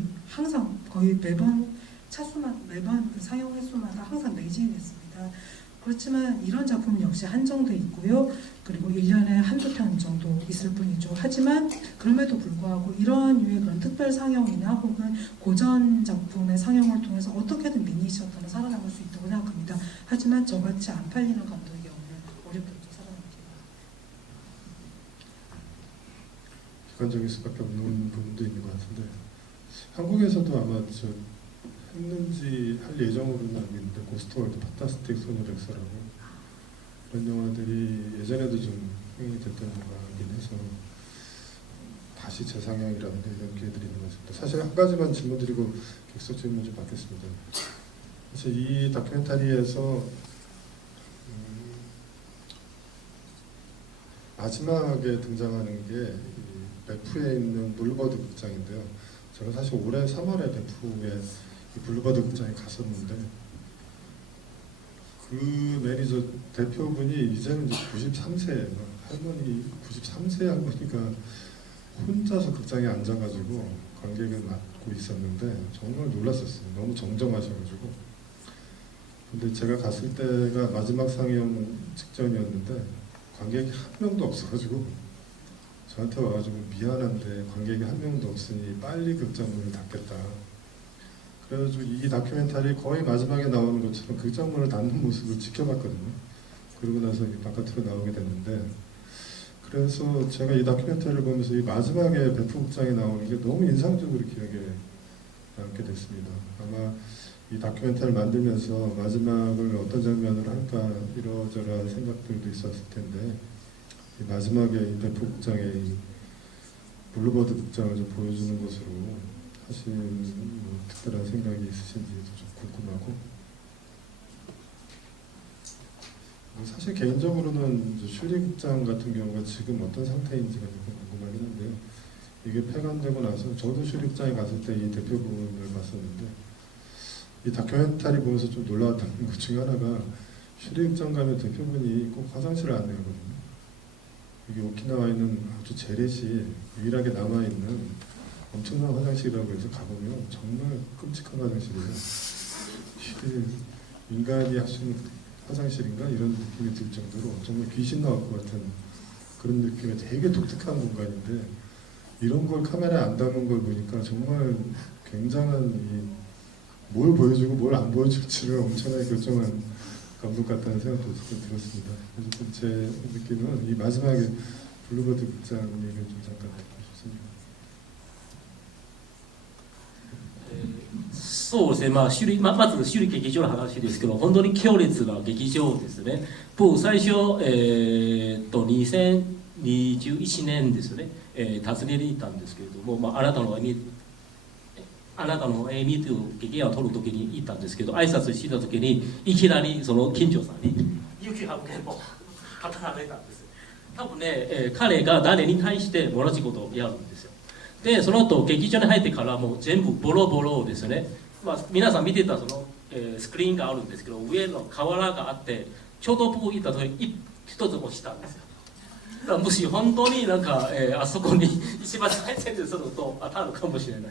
매번 그 상영 횟수마다 항상 매진이 됐습니다. 그렇지만 이런 작품은 역시 한정돼 있고요. 그리고 1년에 한두 편 정도 있을 뿐이죠. 하지만 그럼에도 불구하고 이런 유의 그런 특별 상영이나 혹은 고전 작품의 상영을 통해서 어떻게든 미니셔터는 살아남을 수 있다고 생각합니다. 하지만 저같이 안 팔리는 감독의 경우는 어렵겠죠, 살아남기가. 객관적일 수밖에 없는 부분도 있는 것 같은데, 한국에서도 아마 했는지 할 예정으로는 알고 있는데, 고스트월드, 판타스틱 소녀렉서라고 그런 영화들이 예전에도 좀 흥행이 됐던 영화이긴 해서 다시 재상영이라든가 이런 기회들이 있는 것 같습니다. 사실 한 가지만 질문드리고 객석 질문 좀 받겠습니다. 사실 이 다큐멘터리에서 마지막에 등장하는 게 베프에 있는 블루버드 극장인데요. 제가 사실 올해 3월에 베프에 블루버드 극장에 갔었는데, 그 매니저 대표분이 이제는 이제 93세 할머니, 93세 할머니가 혼자서 극장에 앉아가지고 관객을 맡고 있었는데 정말 놀랐었어요. 너무 정정하셔가지고. 근데 제가 갔을 때가 마지막 상영 직전이었는데 관객이 한 명도 없어가지고 저한테 와가지고 미안한데 관객이 한 명도 없으니 빨리 극장 문을 닫겠다. 그래가지고 이 다큐멘터리 거의 마지막에 나오는 것처럼 극장 문을 닫는 모습을 지켜봤거든요. 그러고 나서 바깥으로 나오게 됐는데, 그래서 제가 이 다큐멘터리를 보면서 이 마지막에 베프 극장에 나오는 게 너무 인상적으로 기억에 남게 됐습니다. 아마 이 다큐멘터리를 만들면서 마지막을 어떤 장면으로 할까 이러저러한 생각들도 있었을 텐데, 이 마지막에 이 베프 극장의 이 블루버드 극장을 좀 보여주는 것으로 사실 뭐 특별한 생각이 있으신지도 좀 궁금하고, 사실 개인적으로는 슐리 극장 같은 경우가 지금 어떤 상태인지가 좀 궁금하긴 한데요. 이게 폐관되고 나서 저도 슐리 극장에 갔을 때 이 대표 부분을 봤었는데, 이 다큐멘터리 보면서 좀 놀라웠던 것 중에 하나가, 슐리 극장 가면 대표분이 꼭 화장실을 안내하거든요. 이게 오키나와에 있는 아주 재래시 유일하게 남아있는 엄청난 화장실이라고 해서 가보면 정말 끔찍한 화장실이에요. 이게 인간이 하시는 화장실인가? 이런 느낌이 들 정도로 정말 귀신 나올 것 같은 그런 느낌의 되게 독특한 공간인데, 이런 걸 카메라에 안 담은 걸 보니까 정말 굉장한 뭘 보여주고 뭘 안 보여줄지를 엄청나게 결정한 감독 같다는 생각도 좀 들었습니다. 그래서 좀 제 느낌은 이 마지막에 블루버드 극장 얘기를 좀 잠깐 해주고 싶습니다. そうですね、まず首里劇場の話ですけど、本当に強烈な劇場ですね。僕、最初、2021年ですね、訪ねに行ったんですけれども、あなたのエミという劇画を撮るときに行ったんですけど、挨拶してたときに、いきなりその金城さんに、雪はけも語られたんです。多分ね、彼が誰に対して同じことをやるんですよ。で、その後劇場に入ってからもう全部ボロボロですね。皆さん見てたその、スクリーンがあるんですけど、上の瓦があって、ちょうど僕行った時に一つ落ちたんですよ。だからもし本当になんか、あそこに一番最前ですると当たるかもしれない。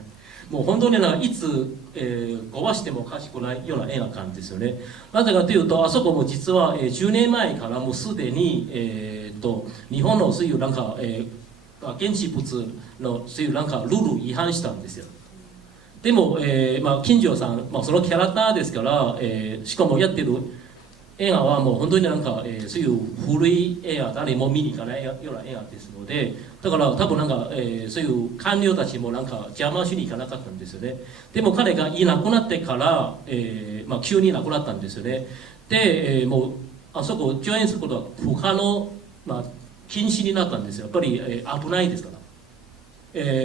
もう本当にいつ、壊してもおかしくないような映画館ですよね。なぜかというと、あそこも実は、10年前からもうすでに、日本のそういうなんか、現地物のそういうなんかルール違反したんですよ。でも、金城さん、そのキャラクターですから、しかもやってる映画はもう本当になんか、そういう古い映画、誰も見に行かないような映画ですので、だから多分なんか、そういう官僚たちもなんか邪魔しに行かなかったんですよね。でも彼がいなくなってから、急にいなくなったんですよね。で、もうあそこ上演することは不可能、禁止になったんですよ。やっぱり、危ないですから。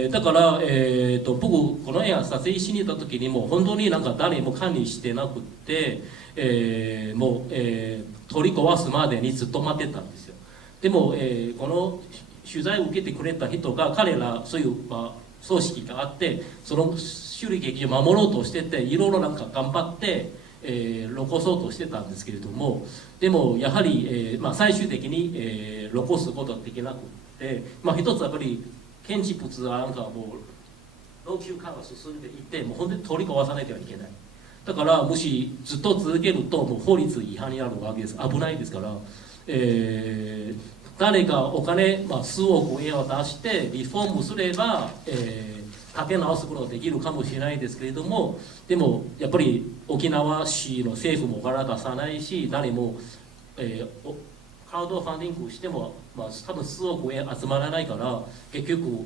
だから、僕この映画撮影しに行った時にもう本当になんか誰も管理してなくて、もう、取り壊すまでにずっと待ってたんですよ。でも、この取材を受けてくれた人が彼らそういう、組織があってその首里劇場を守ろうとしてていろいろなんか頑張って、残そうとしてたんですけれども、でもやはり、最終的に、残すことができなくて、一つやっぱり建築物はなんかもう老朽化が進んでいてもう本当に取り壊さないとはいけない。だからもしずっと続けるともう法律違反になるわけです。危ないですから、誰がお金、数億円を出してリフォームすれば、立て直すことができるかもしれないですけれども、でもやっぱり沖縄市の政府もお金出さないし誰も、クラウドファンディングしても、多分数億円集まらないから結局、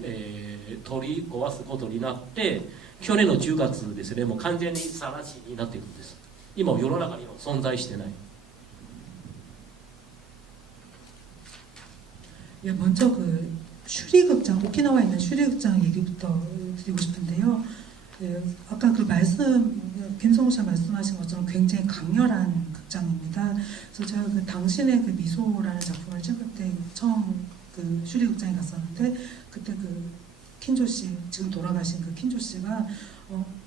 取り壊すことになって去年の10月ですね、もう完全に更地になっているんです。今世の中には存在してない。 예, 먼저 그 슈리극장, 오키나와에 있는 슈리극장 얘기부터 드리고 싶은데요. 예, 아까 그 말씀, 김성호 씨가 말씀하신 것처럼 굉장히 강렬한 극장입니다. 그래서 제가 그 당신의 그 미소라는 작품을 찍을 때 처음 그 슈리극장에 갔었는데 그때 그 킨조 씨, 지금 돌아가신 그 킨조 씨가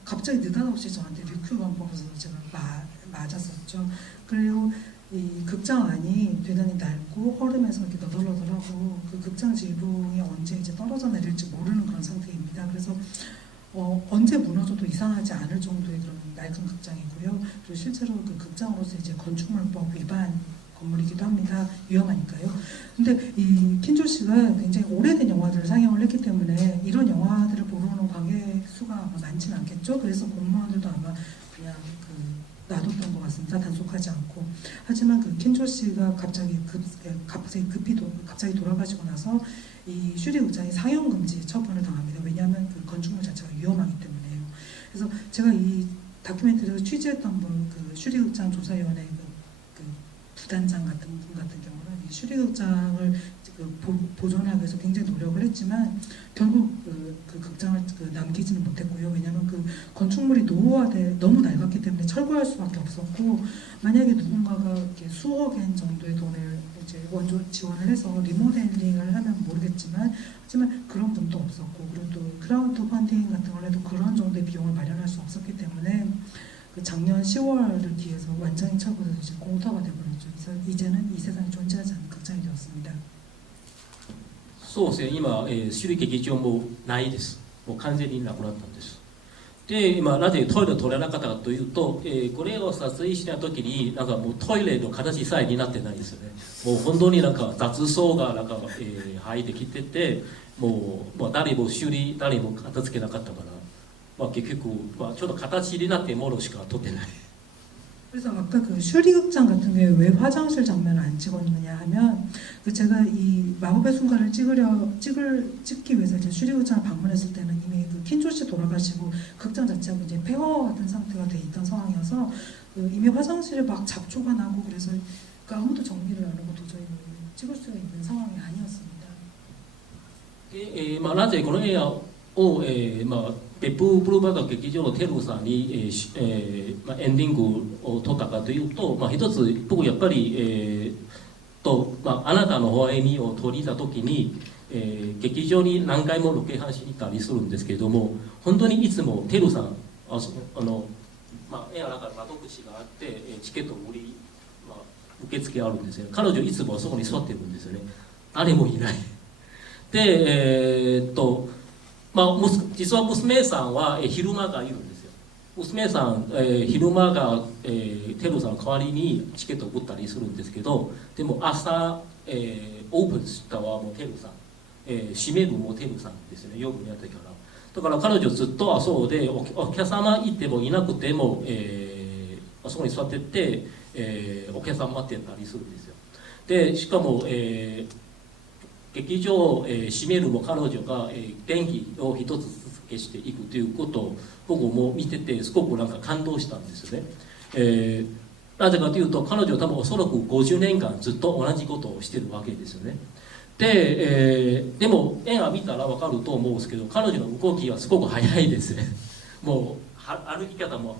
갑자기 느닷없이 저한테 리큐만 보면서 제가 맞았었죠. 그리고 이 극장 안이 대단히 낡고 허름해서 이렇게 너덜너덜하고 그 극장 지붕이 언제 이제 떨어져 내릴지 모르는 그런 상태입니다. 그래서 언제 무너져도 이상하지 않을 정도의 그런 낡은 극장이고요. 그리고 실제로 그 극장으로서 이제 건축물법 위반 건물이기도 합니다. 위험하니까요. 근데 이 킨조 씨가 굉장히 오래된 영화들을 상영을 했기 때문에 이런 영화들을 보러 오는 관객 수가 아마 많지는 않겠죠. 그래서 공무원들도 아마 그냥 놔뒀던 것 같습니다. 단속하지 않고. 하지만 그 킨조 씨가 갑자기 돌아가시고 나서 이 슈리 극장이 상영 금지 처분을 당합니다. 왜냐하면 그 건축물 자체가 위험하기 때문에요. 그래서 제가 이 다큐멘터리에서 취재했던 그 슈리 극장 조사위원회 그 부단장 같은 분 같은 경우는 이 슈리 극장을 보존하기 위해서 굉장히 노력을 했지만 결국 그 극장을 남기지는 못했고요. 왜냐하면 그 건축물이 노후화돼 너무 낡았기 때문에 철거할 수밖에 없었고, 만약에 누군가가 이렇게 수억엔 정도의 돈을 이제 원조 지원을 해서 리모델링을 하면 모르겠지만, 하지만 그런 분도 없었고, 그리고 또 크라우드 펀딩 같은 걸 해도 그런 정도의 비용을 마련할 수 없었기 때문에 그 작년 10월을 기해서 완전히 철거돼서 이제 공터가 되버렸죠. 이제는 이 세상에 존재하지 않는 극장이 되었습니다. そうですね、今、首里劇場もないです。もう完全になくなったんです。で、今なぜトイレを取れなかったかというと、これを撮影した時になんかもうトイレの形さえになってないですよね。もう本当になんか雑草がなんか、生えてきてて、もう誰も片付けなかったから、結局、ちょっと形になってものしか撮ってない。 그래서 아까 그 슈리극장 같은 경우에 왜 화장실 장면을 안 찍었느냐 하면 그 제가 이 마법의 순간을 찍기 위해서 이제 슈리극장을 방문했을 때는 이미 그 킨조 씨 돌아가시고 극장 자체가 이제 폐허 같은 상태가 돼 있던 상황이어서 그 이미 화장실에 막 잡초가 나고 그래서 그 아무도 정리를 안 하고 도저히 찍을 수가 있는 상황이 아니었습니다. なぜこの映画を、別府ブルーバード劇場のテルさんに、エンディングを撮ったかというと、一つ僕やっぱり、あなたの微笑みを撮りた時に、劇場に何回もロケハンしに行ったりするんですけれども、本当にいつもテルさん映画の中で窓口があって、チケット売り、受付あるんですよ。彼女いつもそこに座ってるんですよね。誰もいない。で、実は娘さんは昼間がいるんですよ。娘さん、昼間が、テルさんの代わりにチケットを売ったりするんですけど、でも朝、オープンしたはもうテルさん、閉めるもテルさんですよね、夜にやってから。だから彼女ずっとそうで、お客様いてもいなくても、あそこに座ってって、お客さん待ってたりするんですよ。で、しかも、劇場を、閉めるも彼女が、電気を一つずつ消していくということを僕も見ててすごくなんか感動したんですよね。なぜかというと彼女は多分おそらく50年間ずっと同じことをしてるわけですよね。で、でも映画見たら分かると思うんですけど彼女の動きはすごく速いですね。もう歩き方も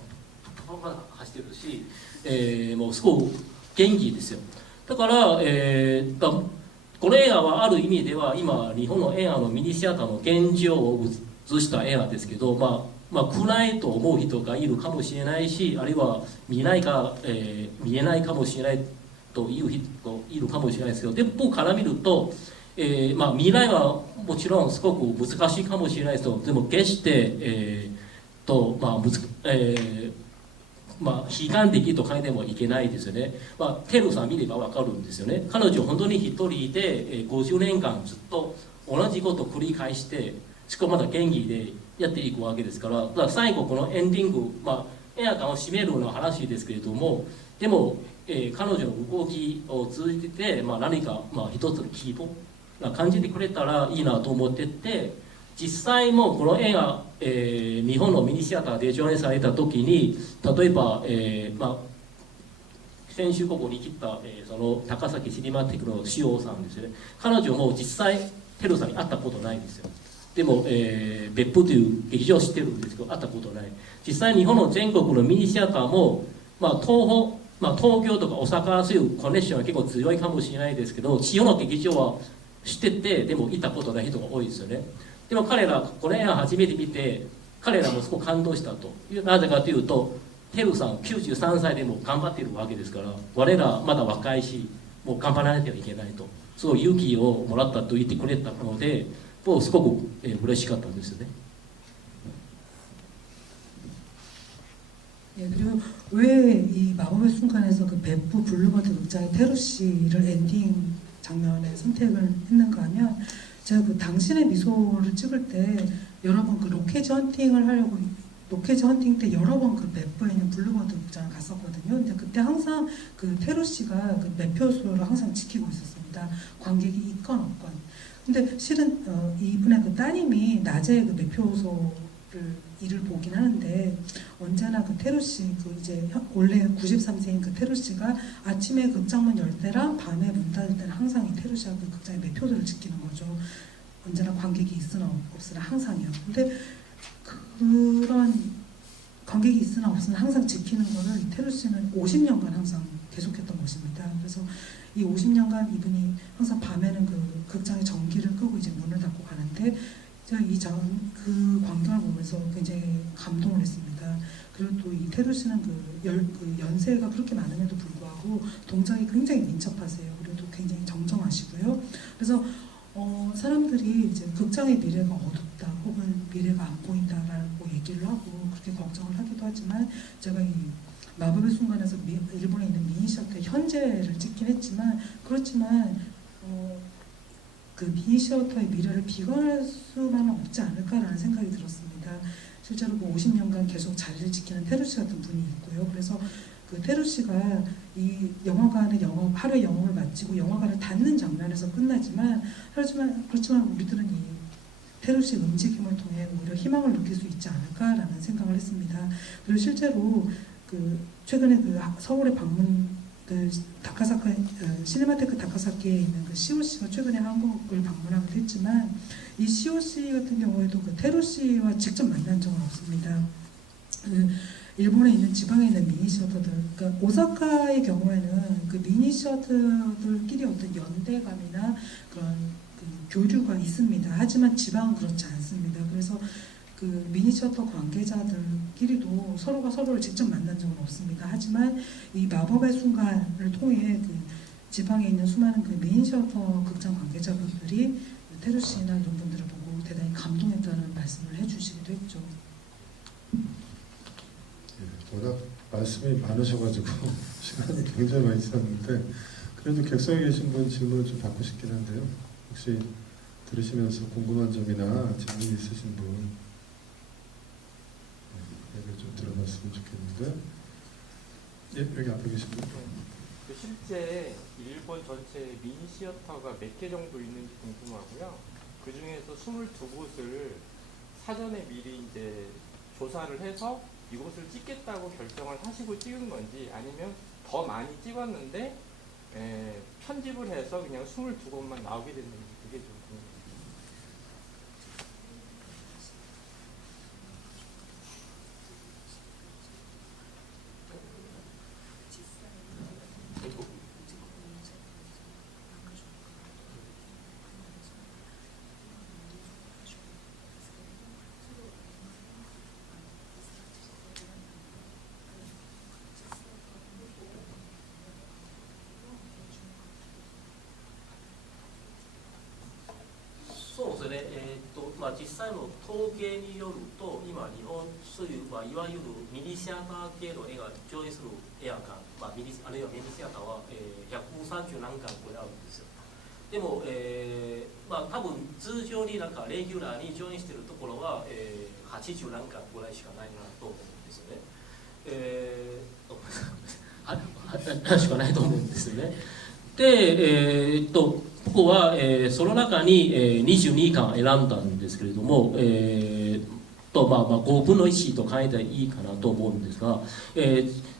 パパパパ走ってるし、もうすごく元気ですよ。だから、この映画はある意味では今日本の映画のミニシアターの現状を映した映画ですけど、暗いと思う人がいるかもしれないし、あるいは見えないかもしれないという人いるかもしれないですけど、でも僕から見ると、未来はもちろんすごく難しいかもしれないですけど、でも決して、悲観的と書いてもいけないですよね。テルさん見れば分かるんですよね。彼女本当に一人で50年間ずっと同じことを繰り返して、しかもまだ元気でやっていくわけですから、だから最後このエンディング、映画館を閉めるような話ですけれども、でも、彼女の動きを通じて、何か、一つの希望が感じてくれたらいいなと思ってて、実際もこの映画、日本のミニシアターで上映された時に例えば、先週ここに来た、その高崎シネマティックの塩さんですよね。彼女も実際テルさんに会ったことないんですよ。でも、別府という劇場を知ってるんですけど会ったことない。実際日本の全国のミニシアターも、東京とか大阪そういうコネクションは結構強いかもしれないですけど、地方の劇場は知っててでも行ったことない人が多いですよね。でも彼らこの映画初めて見て彼らもすごく感動したという。なぜかというとテルさん93歳でも頑張っているわけですから、我らまだ若いしもう頑張らなきゃいけないと、すごい勇気をもらったと言ってくれたので、もうすごく嬉しかったんですよね。 그리고 왜 이 마법의 순간에서 그 베프 블루버드 극장의 테루 씨를 엔딩 장면에 선택을 했는가 하면, 제가 그 당신의 미소를 찍을 때 여러 번 그 로케지 헌팅을 하려고, 로케지 헌팅 때 여러 번 그 베프에 있는 블루버드 극장을 갔었거든요. 근데 그때 항상 그 테루 씨가 그 매표소를 항상 지키고 있었습니다. 관객이 있건 없건. 근데 실은 이분의 그 따님이 낮에 그 매표소를 일을 보긴 하는데, 언제나 그 테루 씨, 그 이제 원래 93세인 그 테루 씨가 아침에 극장문 열 때랑 밤에 문 닫을 때는 항상 이 테루 씨가 그 극장의 매표소를 지키는 거죠. 언제나 관객이 있으나 없으나 항상이요. 근데 그런 관객이 있으나 없으나 항상 지키는 거를 이 테루 씨는 50년간 항상 계속했던 것입니다. 그래서 이 50년간 이분이 항상 밤에는 그 극장의 전기를 끄고 이제 문을 닫고 가는데, 제가 그 광경을 보면서 굉장히 감동을 했습니다. 그리고 또 이 테루 씨는 그 연세가 그렇게 많음에도 불구하고 동작이 굉장히 민첩하세요. 그리고 또 굉장히 정정하시고요. 그래서 사람들이 이제 극장의 미래가 어둡다 혹은 미래가 안 보인다라고 얘기를 하고 그렇게 걱정을 하기도 하지만, 제가 이 마법의 순간에서 일본에 있는 미니시어터의 현재를 찍긴 했지만, 그렇지만 그 미니시어터의 미래를 비관할 수만은 없지 않을까라는 생각이 들었습니다. 실제로 그 50년간 계속 자리를 지키는 테루 씨 같은 분이 있고요. 그래서 그 테루 씨가 이 영화관의 하루의 영업을 마치고 영화관을 닫는 장면에서 끝나지만 그렇지만 우리들은 이 테루 씨의 움직임을 통해 오히려 희망을 느낄 수 있지 않을까라는 생각을 했습니다. 그리고 실제로 그 최근에 그 서울에 방문 그 시네마테크 다카사키에 있는 그 COC가 최근에 한국을 방문하기도 했지만 이 COC 같은 경우에도 그 테루 씨와 직접 만난 적은 없습니다. 그 일본에 있는 지방에 있는 미니 시어터들, 그러니까 오사카의 경우에는 그 미니 시어터들끼리 어떤 연대감이나 그런 그 교류가 있습니다. 하지만 지방은 그렇지 않습니다. 그래서 그 미니 시어터 관계자들끼리도 서로가 서로를 직접 만난 적은 없습니다. 하지만 이 마법의 순간을 통해 그 지방에 있는 수많은 그 미니 시어터 극장 관계자분들이 테루 씨나 이런 분들을 보고 대단히 감동했다는 말씀을 해주시기도 했죠. 워낙 말씀이 많으셔가지고 시간이 굉장히 많이 지났는데 그래도 객석에 계신 분 질문을 좀 받고 싶긴 한데요. 혹시 들으시면서 궁금한 점이나 질문이 있으신 분 얘기를 좀 들어봤으면 좋겠는데 여기 앞에 계신 분. 그 실제 일본 전체 미니 시어터가 몇 개 정도 있는지 궁금하고요. 그 중에서 22곳을 사전에 미리 이제 조사를 해서 이곳을 찍겠다고 결정을 하시고 찍은 건지 아니면 더 많이 찍었는데 편집을 해서 그냥 22곳만 나오게 됐는지 그게 좀 궁금해요.そうですね、実際の統計によると、今、日本、そういう、いわゆるミニシアター系の映画を上映する映画館、あるいはミニシアターは、130何館これあるんですよ。でも、多分通常になんかレギュラーに上映しているところは、80何館ぐらいしかないなと思うんですよね。しかないと思うんですよね。で、ここは、その中に、22巻選んだんですけれども、5分の1と書いていいかなと思うんですが、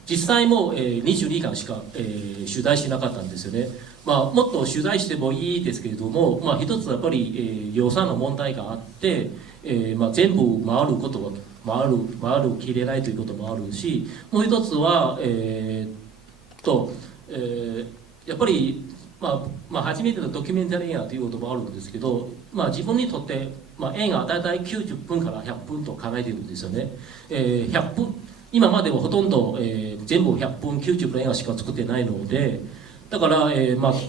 実際も、22巻しか、取材しなかったんですよね。もっと取材してもいいですけれども、一つやっぱり、予算の問題があって、全部回ることは回るきれないということもあるし、もう一つは、やっぱり初めてのドキュメンタリー映画ということもあるんですけど、自分にとって、映画は大体90分から100分と考えているんですよね。100分今まではほとんど、全部100分90分映画しか作ってないので、だから、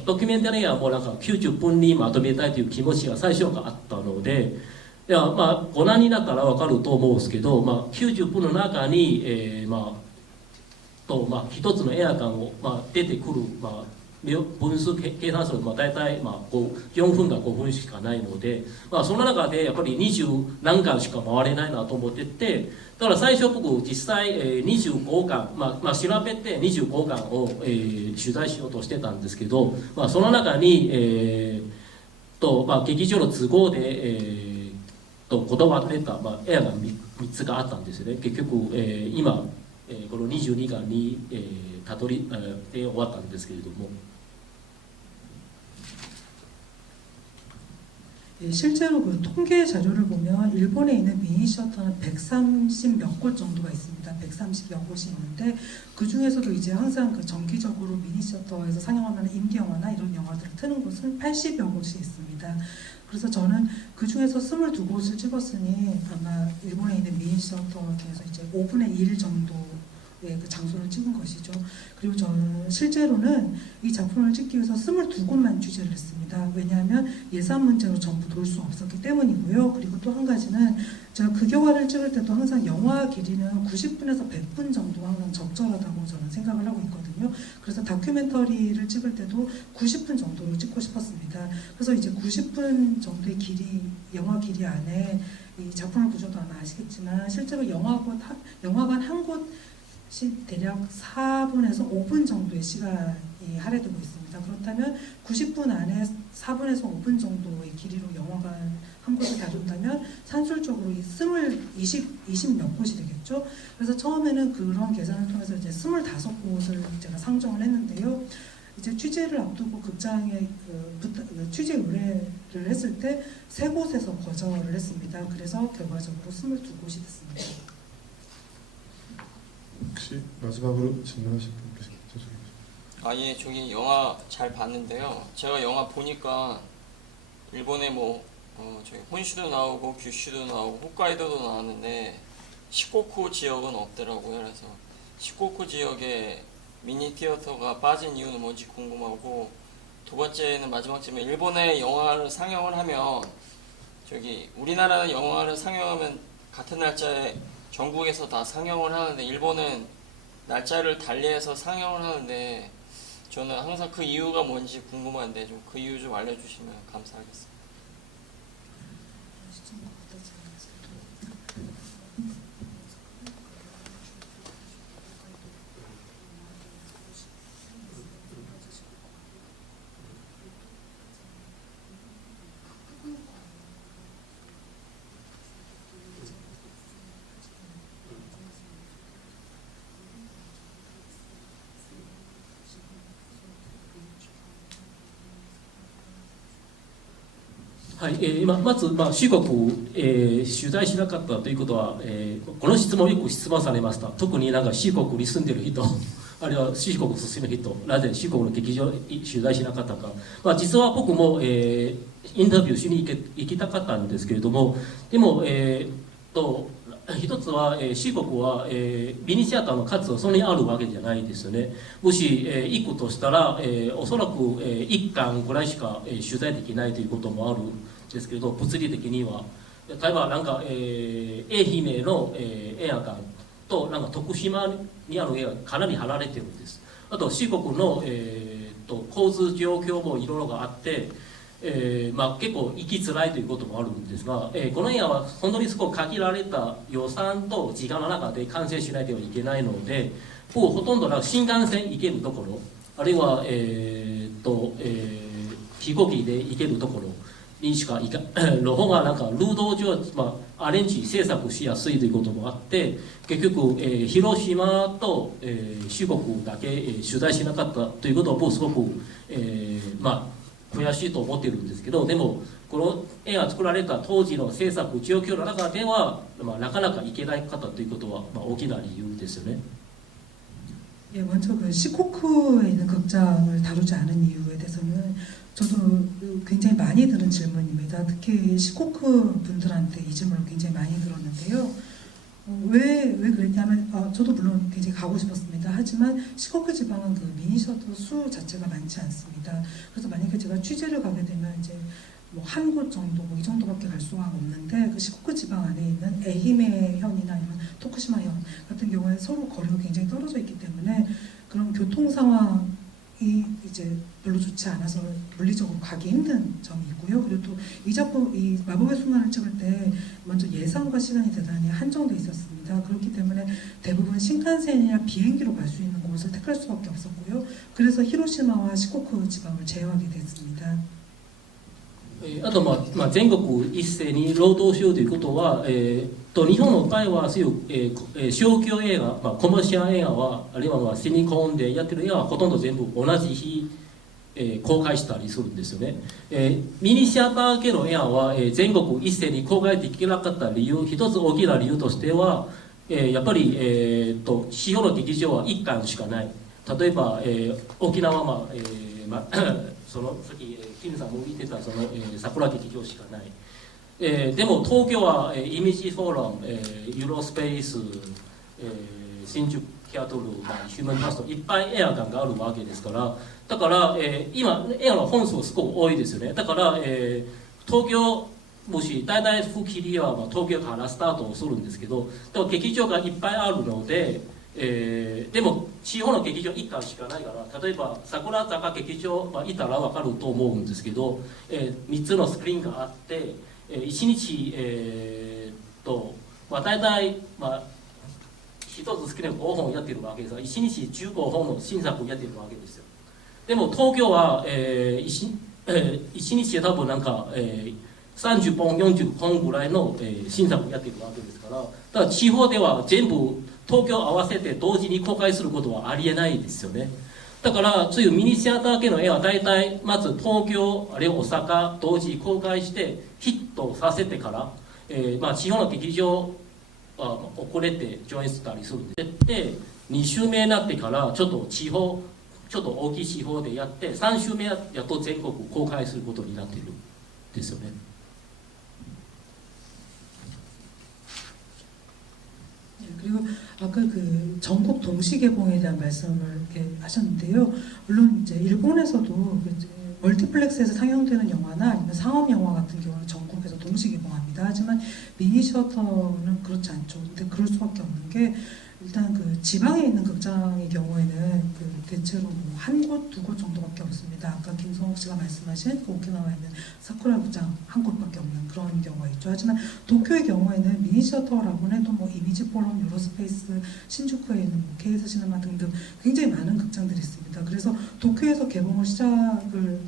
ドキュメンタリー映画もなんか90分にまとめたいという気持ちが最初からあったので、ご覧になったら分かると思うんですけど、90分の中に、一つの映画館を、出てくる、分数計算すると大体4分か5分しかないので、その中でやっぱり20何巻しか回れないなと思ってて、だから最初僕実際25巻、調べて25巻を取材しようとしてたんですけど、その中に劇場の都合で断ってた映画が3つがあったんですよね。結局今この22巻にたどり終わったんですけれども。 실제로 그 통계 자료를 보면 일본에 있는 미니 시어터는 130 몇 곳 정도가 있습니다. 130여 곳이 있는데 그 중에서도 이제 항상 그 정기적으로 미니 시어터에서 상영하는 인기 영화나 이런 영화들을 트는 곳은 80여 곳이 있습니다. 그래서 저는 그 중에서 22곳을 찍었으니 아마 일본에 있는 미니 시어터 중에서 이제 5분의 1 정도 그 장소를 찍은 것이죠. 그리고 저는 실제로는 이 작품을 찍기 위해서 22곳만 취재를 했습니다. 왜냐하면 예산 문제로 전부 돌 수 없었기 때문이고요. 그리고 또 한 가지는 제가 극영화를 찍을 때도 항상 영화 길이는 90분에서 100분 정도 항상 적정 적절하다고 저는 생각을 하고 있거든요. 그래서 다큐멘터리를 찍을 때도 90분 정도로 찍고 싶었습니다. 그래서 이제 90분 정도의 길이, 영화 길이 안에 이 작품을 보셔도 아마 아시겠지만 실제로 영화관 한 곳이 대략 4분에서 5분 정도의 시간이 할애되고 있습니다. 그렇다면 90분 안에 4분에서 5분 정도의 길이로 영화관 한 곳을 다룬다면 산술적으로 20 몇 곳이 되겠죠. 그래서 처음에는 그런 계산을 통해서 이제 25곳을 제가 상정을 했는데요. 이제 취재를 앞두고 극장에 취재 의뢰를 했을 때 3곳에서 거절을 했습니다. 그래서 결과적으로 22곳이 됐습니다. 혹시 마지막으로 질문하실 분 계십니까? 예, 저기 영화 잘 봤는데요. 제가 영화 보니까 일본에 저기 혼슈도 나오고 규슈도 나오고 홋카이도도 나왔는데 시코쿠 지역은 없더라고요. 그래서 시코쿠 지역에 미니 티어터가 빠진 이유는 뭔지 궁금하고, 두 번째는 마지막 질문, 일본에 영화를 상영을 하면 저기 우리나라는 영화를 상영하면 같은 날짜에 전국에서 다 상영을 하는데 일본은 날짜를 달리해서 상영을 하는데 저는 항상 그 이유가 뭔지 궁금한데 좀 그 이유 좀 알려주시면 감사하겠습니다.はい、まず、四国、取材しなかったということは、この質問をよく質問されました。特になんか四国に住んでいる人、あるいは四国出身の人、なぜ四国の劇場取材しなかったか。実は僕も、インタビューしに行きたかったんですけれども、でも、一つは、四国は、ミニシアターの数はそんなにあるわけじゃないですよね。もし、行くとしたら、おそらく、1巻ぐらいしか、取材できないということもあるんですけれど、物理的には。例えばなんか、愛媛の、映画館となんか徳島にある映画かなり離れてるんです。あと四国の、交通状況もいろいろがあって、結構行きづらいということもあるんですが、この映画は本当にすごく限られた予算と時間の中で完成しないといけないので、ほとんど新幹線行けるところ、あるいは、飛行機で行けるところにしか行かの方がなんかルート上、アレンジ制作しやすいということもあって、結局、広島と、四国だけ、取材しなかったということを僕すごく、悔しいと思っているんですけど、でもこの絵が作られた当時の制作状況の中では、なかなかいけない方ということは、大きな理由ですよね。 예, 먼저 그 시코쿠에 있는 극장을 다루지 않은 이유에 대해서는 저도 굉장히 많이 들은 질문입니다. 특히 시코쿠 분들한테 이 질문을 굉장히 많이 들었는데요. 왜 그랬냐면 저도 물론 굉장히 가고 싶었습니다. 하지만 시코쿠 지방은 그 미니셔터 수 자체가 많지 않습니다. 그래서 만약에 제가 취재를 가게 되면 이제 뭐 한 곳 정도 이 정도밖에 갈 수가 없는데, 그 시코쿠 지방 안에 있는 에히메 현이나 아니면 토쿠시마 현 같은 경우에 서로 거리가 굉장히 떨어져 있기 때문에 그런 교통 상황이 이제 별로 좋지 않아서 물리적으로 가기 힘든 점이 있고요. 그리고 또 이 작품, 이 마법의 순간을 찍을 때 먼저 예산과 시간이 대단히 한정돼 있었습니다. 그렇기 때문에 대부분 신칸센이나 비행기로 갈 수 있는 곳을 택할 수밖에 없었고요. 그래서 히로시마와 시코쿠 지방을 제외하게 됐습니다. あと、全国一斉に労働しようということは、日本の場合はそういう、商業映画、コマーシャル映画は、あるいはシニコンでやってる映画はほとんど全部同じ日、公開したりするんですよね。ミニシアター系の映画は、全国一斉に公開できなかった理由、一つ大きな理由としては、やっぱり、主要の劇場は1館しかない。例えば、沖縄は、その先金さんも言ってたその、桜劇場しかない、でも東京は、イメージフォーラム、ユーロスペース、新宿キャトル、ヒューマンファーストいっぱい映画館があるわけですから、だから、今映画の本数すごく多いですよね。だから、東京もし大体吹き切りは、東京からスタートをするんですけど、でも劇場がいっぱいあるので、でも地方の劇場1回しかないから、例えば桜坂劇場は行ったら分かると思うんですけど、3つのスクリーンがあって、1日、まあ、大体、まあ、1つスクリーン5本やってるわけですが、1日15本の新作をやってるわけですよ。でも東京は、1日多分なんか、30本40本ぐらいの、新作をやってるわけですから、だから地方では全部東京合わせて同時に公開することはありえないですよね。だからそういうミニシアター系の絵は大体まず東京あるいは大阪同時に公開してヒットさせてから、まあ、地方の劇場遅れて上演したりするんで、で2週目になってからちょっと地方ちょっと大きい地方でやって3週目やっと全国公開することになっているんですよね。 그리고 아까 그 전국 동시 개봉에 대한 말씀을 이렇게 하셨는데요. 물론 이제 일본에서도 이제 멀티플렉스에서 상영되는 영화나 아니면 상업 영화 같은 경우는 전국에서 동시 개봉합니다. 하지만 미니 셔터는 그렇지 않죠. 근데 그럴 수밖에 없는 게 일단 그 지방에 있는 극장의 경우에는 그 대체로 뭐 한 곳, 두 곳 정도밖에 없습니다. 아까 김성욱 씨가 말씀하신 그 오키나와에 있는 사쿠라 극장 한 곳밖에 없는 그런 경우가 있죠. 하지만 도쿄의 경우에는 미니 셔터라고는 해도 뭐 이미지 포럼, 유로스페이스, 신주쿠에 있는 뭐 케이스 시네마 등등 굉장히 많은 극장들이 있습니다. 그래서 도쿄에서 개봉을 시작을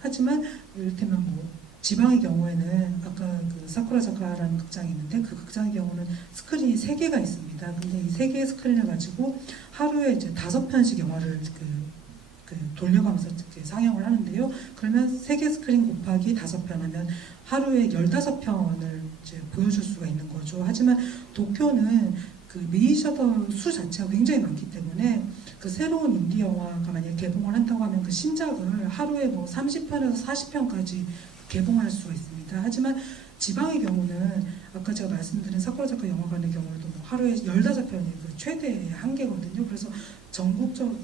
하지만 이를테면 뭐 지방의 경우에는 아까 그 사쿠라 자카라는 극장이 있는데 그 극장의 경우는 스크린이 3개가 있습니다. 근데 이 3개의 스크린을 가지고 하루에 이제 5편씩 영화를 돌려가면서 이렇게 상영을 하는데요. 그러면 3개 스크린 곱하기 5편 하면 하루에 15편을 이제 보여줄 수가 있는 거죠. 하지만 도쿄는 그 미니 셔터 수 자체가 굉장히 많기 때문에 그 새로운 인디 영화가 만약에 개봉을 한다고 하면 그 신작을 하루에 뭐 30편에서 40편까지 개봉을 할 수가 있습니다. 하지만 지방의 경우는 아까 제가 말씀드린 사쿠라자카 영화관의 경우에도 뭐 하루에 15편이 그 최대의 한계거든요. 그래서 전국적인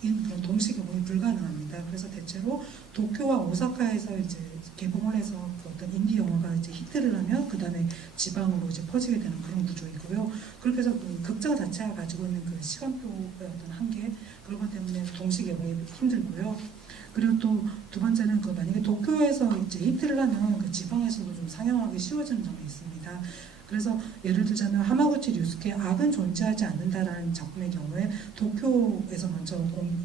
그런 동시 개봉이 불가능합니다. 그래서 대체로 도쿄와 오사카에서 이제 개봉을 해서 그 어떤 인디 영화가 이제 히트를 하면 그 다음에 지방으로 이제 퍼지게 되는 그런 구조이고요. 그렇게 해서 그 극장 자체가 가지고 있는 그 시간표의 어떤 한계 그런 것 때문에 동시 개봉이 힘들고요. 그리고 또 두 번째는 그 만약에 도쿄에서 이제 히트를 하면 그 지방에서도 좀 상영하기 쉬워지는 점이 있습니다. 그래서 예를 들자면 하마구치 류스케 악은 존재하지 않는다라는 작품의 경우에 도쿄에서 먼저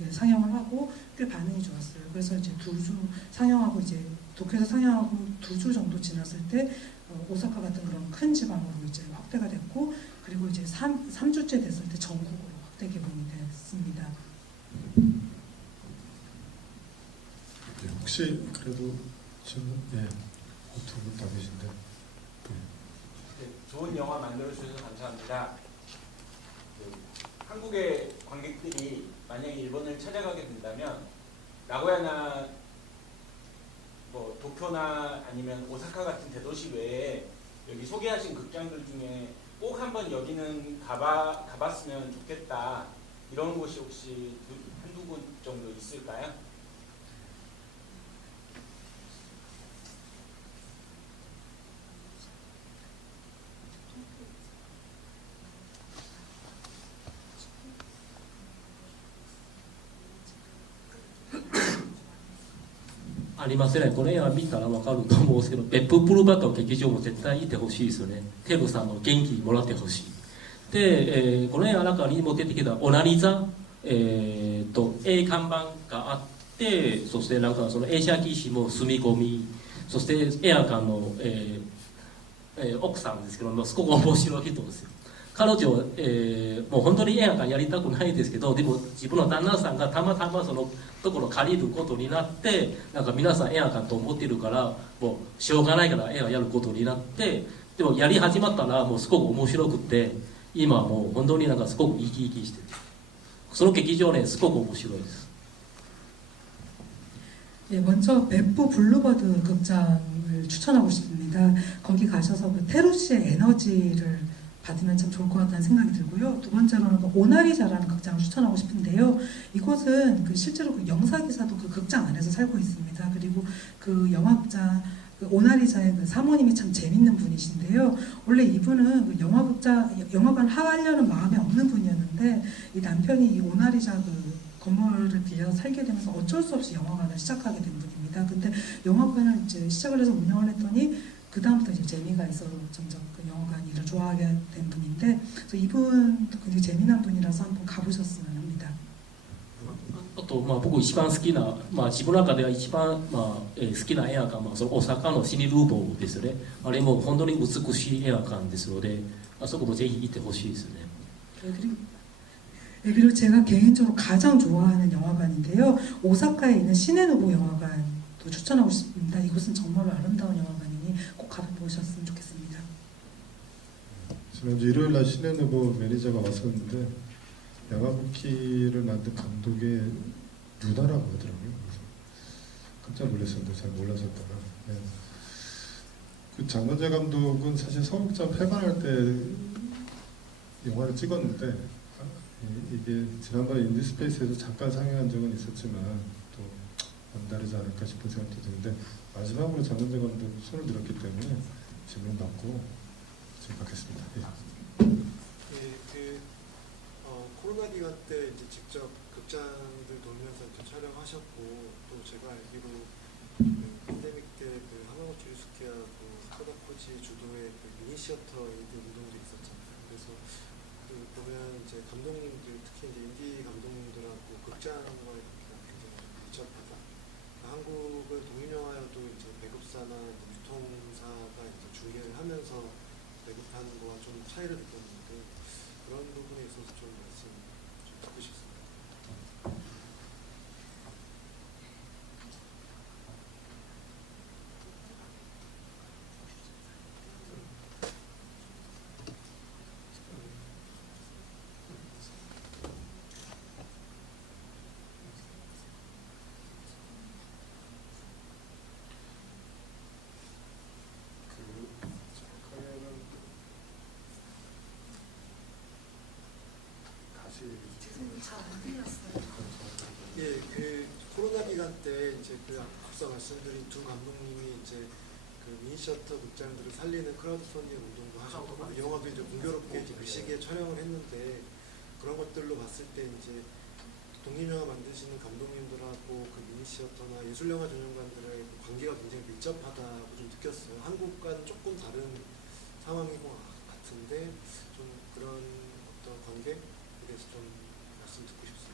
상영을 하고 꽤 반응이 좋았어요. 그래서 이제 2주 상영하고 이제 도쿄에서 상영하고 2주 정도 지났을 때 오사카 같은 그런 큰 지방으로 이제 확대가 됐고 그리고 이제 3주째 됐을 때 전국으로 확대 개봉이 됐습니다. 혹시 그래도 지금 두 분 다 계신데 좋은 영화 만들어주셔서 감사합니다. 한국의 관객들이 만약에 일본을 찾아가게 된다면 나고야나 뭐 도쿄나 아니면 오사카 같은 대도시 외에 여기 소개하신 극장들 중에 꼭 한번 여기는 가봤으면 좋겠다 이런 곳이 혹시 한두 곳 정도 있을까요?ありますね。この映画見たら分かると思うんですけど、別府ブルーバト劇場も絶対行ってほしいですよね。テルさんの元気もらってほしい。で、この映画の中にも出てきたオナニザ、看板があって、そしてなんかその映写機師も住み込み、そして映画館の、奥さんですけども、すごく面白い人ですよ。彼女、もう本当に映画館やりたくないですけど、でも自分の旦那さんがたまたまそのところを借りることになって、なんか皆さん映画館と思ってるからもうしょうがないから映画やることになって、でもやり始まったらもうすごく面白くて、今はもう本当になんかすごく生き生きしてる。その劇場ね、すごく面白いです。 먼저別府블루버드 극장을 추천하고 싶습니다. 거기 가셔서 그 테루 씨의 에너지를 받으면 참 좋을 것 같다는 생각이 들고요. 두 번째로는 그 오나리자라는 극장을 추천하고 싶은데요. 이곳은 그 실제로 그 영사 기사도 그 극장 안에서 살고 있습니다. 그리고 그 영화 극장 그 오나리자의 그 사모님이 참 재밌는 분이신데요. 원래 이분은 그 영화관 하려는 마음이 없는 분이었는데 이 남편이 이 오나리자 그 건물을 빌려서 살게 되면서 어쩔 수 없이 영화관을 시작하게 된 분입니다. 근데 영화관을 이제 시작을 해서 운영을 했더니 그 다음부터 이제 재미가 있어서 점점 그 영화관 일을 좋아하게 된 분인데, 그래서 이분도 굉장히 재미난 분이라서 한번 가보셨으면 합니다. あと、僕一番好きな、自分の中では一番、好きな映画館は、その大阪のシニルーボーですよね。あれも本当に美しい映画館ですので、あそこもぜひ行ってほしいですね。 그리고 제가 개인적으로 가장 좋아하는 영화관인데요. 오사카에 있는 시네노부 영화관도 추천하고 싶습니다. 이곳은 정말로 아름다운 영화관이니 꼭 가보셨으면 좋겠습니다. 지난주 일요일 날 시네노부 매니저가 왔었는데 야마부키를 만든 감독의 유다라고 하더라고요. 그래서 깜짝 놀랐었는데 잘 몰랐었다가. 네. 그 장건재 감독은 사실 서울극장 폐관할 때 영화를 찍었는데 이게 지난번에 인디스페이스에서 잠깐 상영한 적은 있었지만 또 남다르지 않을까 싶은 생각도 드는데 마지막으로 장건재 감독 손을 들었기 때문에 질문 받고 생각했습니다. 예. 코로나 기간 때 이제 직접 극장들 돌면서 이렇게 촬영하셨고, 또 제가 알기로 그 팬데믹 때 그 하마구치 유스케하고 스코다코지 주도의 그 미니 시어터 에이드 운동도 있었잖아요. 그래서 그 보면 이제 감독님들, 특히 이제 인디 감독님들하고 극장과의 관계가 굉장히 밀접하다. 한국을 독립영화여도 이제 배급사나 유통사가 이제 중개를 하면서 배급하는 거와 좀 차이를 느꼈는데, 그런 부분에 있어서 좀 말씀 좀 듣고 싶습니다. 예, 그 코로나 기간 때 이제 그 앞서 말씀드린 두 감독님이 이제 그 미니셔터 극장들을 살리는 크라우드 펀딩 운동도 하셨고, 영화도 이제 공교롭게 그 시기에 촬영을 했는데, 그런 것들로 봤을 때 이제 독립영화 만드시는 감독님들하고 그 미니시어터나 예술영화 전용관들의 관계가 굉장히 밀접하다고 좀 느꼈어요. 한국과는 조금 다른 상황인 것 같은데, 좀 그런 어떤 관계에 대해서 좀 말씀 듣고 싶습니다.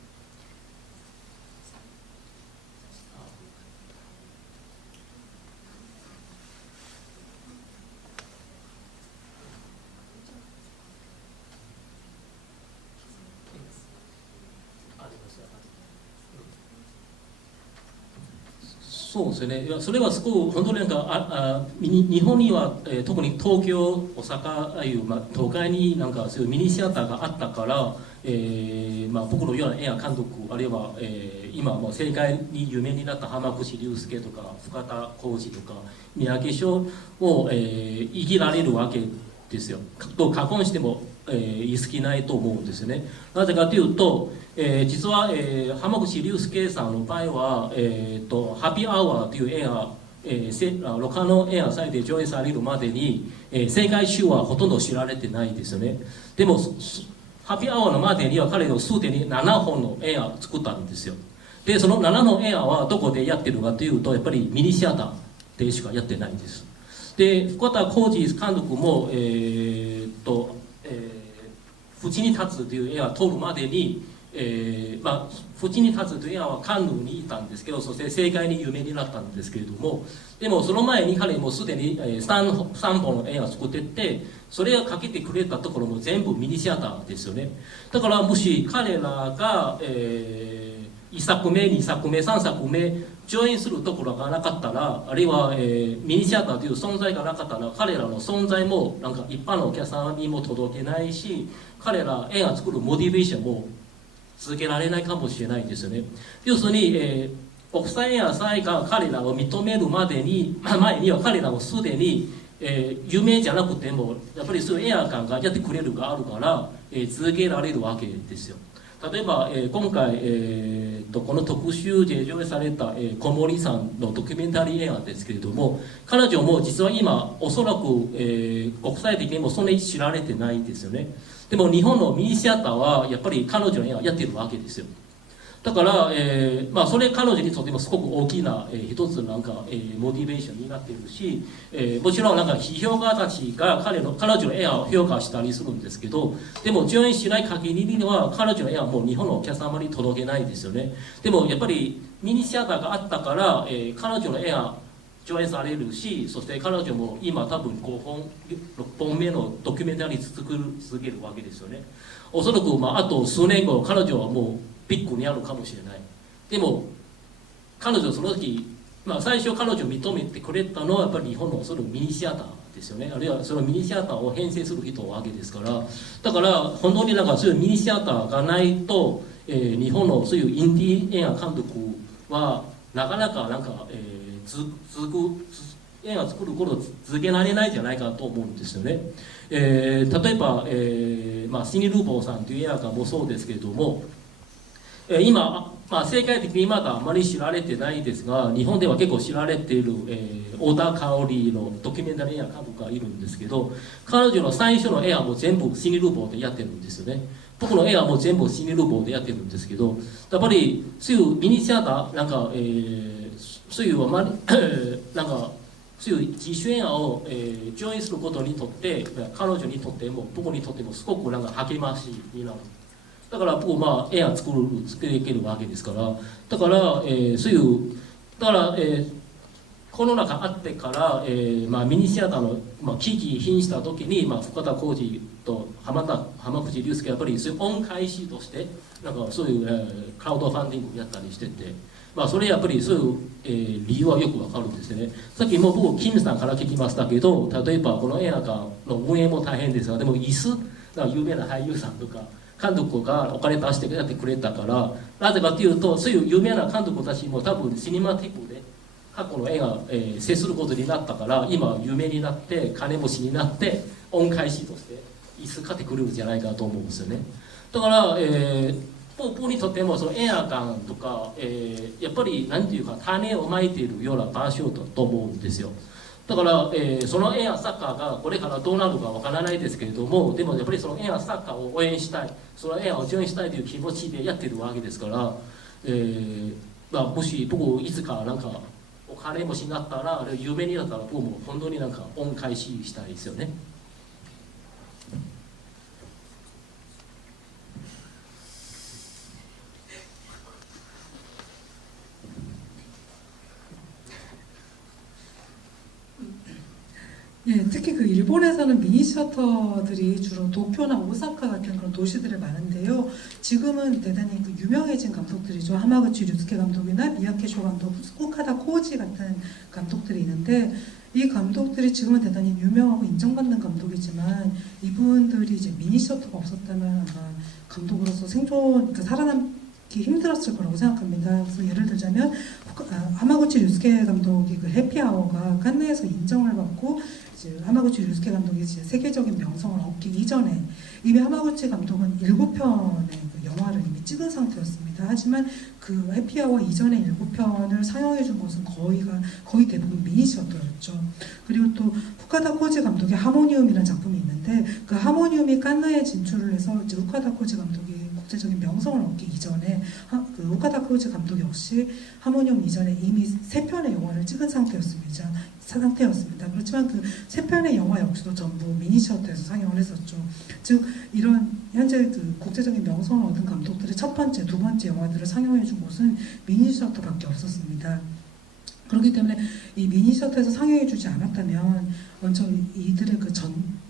そうですね。いやそれはすごく本当になんか日本には、特に東京、大阪ああいう、東海になんかそういうミニシアターがあったから、僕のような映画監督あるいは、今もう世界に有名になった浜口竜介とか深田浩二とか三宅翔を、生きられるわけですよ。と過言しても、言い過ぎないと思うんですよね。なぜかというと、実は、浜口竜介さんの場合は、ハッピーアワーという映画、ロカの映画祭で上映されるまでに、世界中はほとんど知られてないですよね。でもハッピーアワーのまでには彼のすでに7本の映画を作ったんですよ。でその7の映画はどこでやってるかというとやっぱりミニシアターでしかやってないんです。で深田浩二監督も淵に立つという映画を撮るまでに、淵に立つという映画はカンヌにいたんですけど、そして世界に有名になったんですけれども、でもその前に彼もすでに 3本の映画を作ってて、それをかけてくれたところも全部ミニシアターですよね。だからもし彼らが、1作目2作目3作目上演するところがなかったら、あるいは、ミニシアターという存在がなかったら、彼らの存在もなんか一般のお客さんにも届けないし、彼ら映画作るモチベーションも続けられないかもしれないんですよね。要するに、国際映画祭が彼らを認めるまでに前には彼らもすでに、有名じゃなくてもやっぱりそういう映画館がやってくれるがあるから、続けられるわけですよ。例えば、今回、この特集で上映された、小森さんのドキュメンタリー映画ですけれども、彼女も実は今おそらく、国際的にもそんなに知られてないですよね。でも日本のミニシアターはやっぱり彼女の映画やってるわけですよ。だから、それ彼女にとってもすごく大きな、一つなんか、モチベーションになっているし、もちろんなんか批評家たちが彼女の絵を評価したりするんですけど、でも上演しない限りには彼女の絵はもう日本のお客様に届けないですよね。でもやっぱりミニシアターがあったから、彼女の絵が上映されるし、そして彼女も今多分5本6本目のドキュメンタリー続けるわけですよね。おそらく、あと数年後彼女はもうビッグになるかもしれない。でも彼女その時、最初彼女を認めてくれたのはやっぱり日本のそのミニシアターですよね。あるいはそのミニシアターを編成する人わけですから、だから本当になんかそういうミニシアターがないと、日本のそういうインディー映画監督はなかなかなんか、映画作ることを続けられないんじゃないかと思うんですよね。例えば、シニ・ルーボーさんという映画家もそうですけれども、今、世界的にまだあまり知られてないですが、日本では結構知られている、小田香織のドキュメンタリー映画監督がいるんですけど、彼女の最初の映画も全部シニ・ルーボーでやってるんですよね。僕の映画も全部シニ・ルーボーでやってるんですけど、やっぱりそういうミニシアターなんか、そういうあまりなんかそういう自主映画を、上映することにとって彼女にとっても僕にとってもすごくなんか励ましになる。だから僕映画作れるわけですから、だから、そういうだから、コロナがあってから、ミニシアターの、危機瀕した時に、深田浩二と浜口竜介やっぱりそういう恩返しとしてなんかそういう、クラウドファンディングやったりしてて、それやっぱりそういう、理由はよくわかるんですね。さっきも僕キムさんから聞きましたけど、例えばこの映画館の運営も大変ですが、でも椅子有名な俳優さんとか監督がお金出してやってくれたから、なぜかというとそういう有名な監督たちも多分シネマティックで過去の映画、接することになったから、今有名になって金持ちになって恩返しとして椅子買ってくるんじゃないかと思うんですよね。だから、僕にとってもその映画館とか、やっぱり何ていうか種をまいているような場所だと思うんですよ。だから、その映画作家がこれからどうなるかわからないですけれども、でもやっぱりその映画作家を応援したい、その映画を上映したいという気持ちでやってるわけですから、もし僕いつかなんかお金持ちになったら、有名になったら僕も本当になんか恩返ししたいですよね。예, 특히 그 일본에서는 미니 셔터들이 주로 도쿄나 오사카 같은 그런 도시들에 많은데요. 지금은 대단히 그 유명해진 감독들이죠. 하마구치 류스케 감독이나 미야케쇼 감독, 후카다 코우지 같은 감독들이 있는데, 이 감독들이 지금은 대단히 유명하고 인정받는 감독이지만 이분들이 이제 미니 셔터가 없었다면 아마 감독으로서 그러니까 살아남기 힘들었을 거라고 생각합니다. 그래서 예를 들자면 하마구치 류스케 감독이 그 해피아워가 칸네에서 인정을 받고 이제 하마구치 류스케 감독이 이제 세계적인 명성을 얻기 이전에 이미 하마구치 감독은 7편의 그 영화를 이미 찍은 상태였습니다. 하지만 그 해피아워 이전의 7편을 상영해준 것은 거의 대부분 미니셔터였죠. 그리고 또 후카다 코지 감독의 하모니움이라는 작품이 있는데, 그 하모니움이 칸네에 진출을 해서 이제 후카다 코지 감독이 국제적인 명성을 얻기 이전에 그 후카다 코지 감독 역시 하모니움 이전에 이미 3편의 영화를 찍은 상태였습니다. 그렇지만 그 3편의 영화 역시도 전부 미니셔터에서 상영을 했었죠. 즉 이런 현재 그 국제적인 명성을 얻은 감독들의 첫 번째, 두 번째 영화들을 상영해준 곳은 미니셔터밖에 없었습니다. 그렇기 때문에 이 미니셔터에서 상영해주지 않았다면 먼저 이들의 그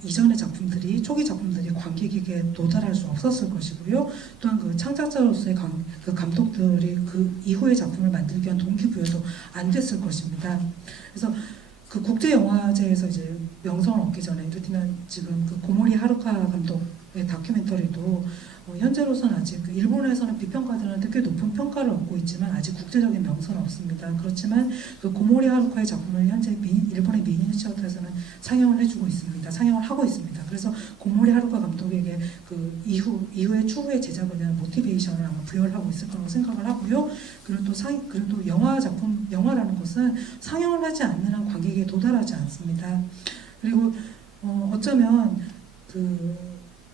이전의 작품들이, 초기 작품들이 관객에게 도달할 수 없었을 것이고요. 또한 그 창작자로서의 그 감독들이 그 이후의 작품을 만들기 위한 동기부여도 안 됐을 것입니다. 그래서 그 국제 영화제에서 이제 명성을 얻기 전에, 이를테면 지금 그 고모리 하루카 감독 다큐멘터리도 현재로서는 아직 일본에서는 비평가들한테 꽤 높은 평가를 얻고 있지만 아직 국제적인 명성은 없습니다. 그렇지만 그 고모리 하루카의 작품을 현재 일본의 미니시어터에서는 상영을 해주고 있습니다. 상영을 하고 있습니다. 그래서 고모리 하루카 감독에게 그 이후의 추후의 제작을 위한 모티베이션을 아마 부여를 하고 있을 거라고 생각을 하고요. 그리고 또 영화라는 것은 상영을 하지 않는 한 관객에게 도달하지 않습니다. 그리고 어쩌면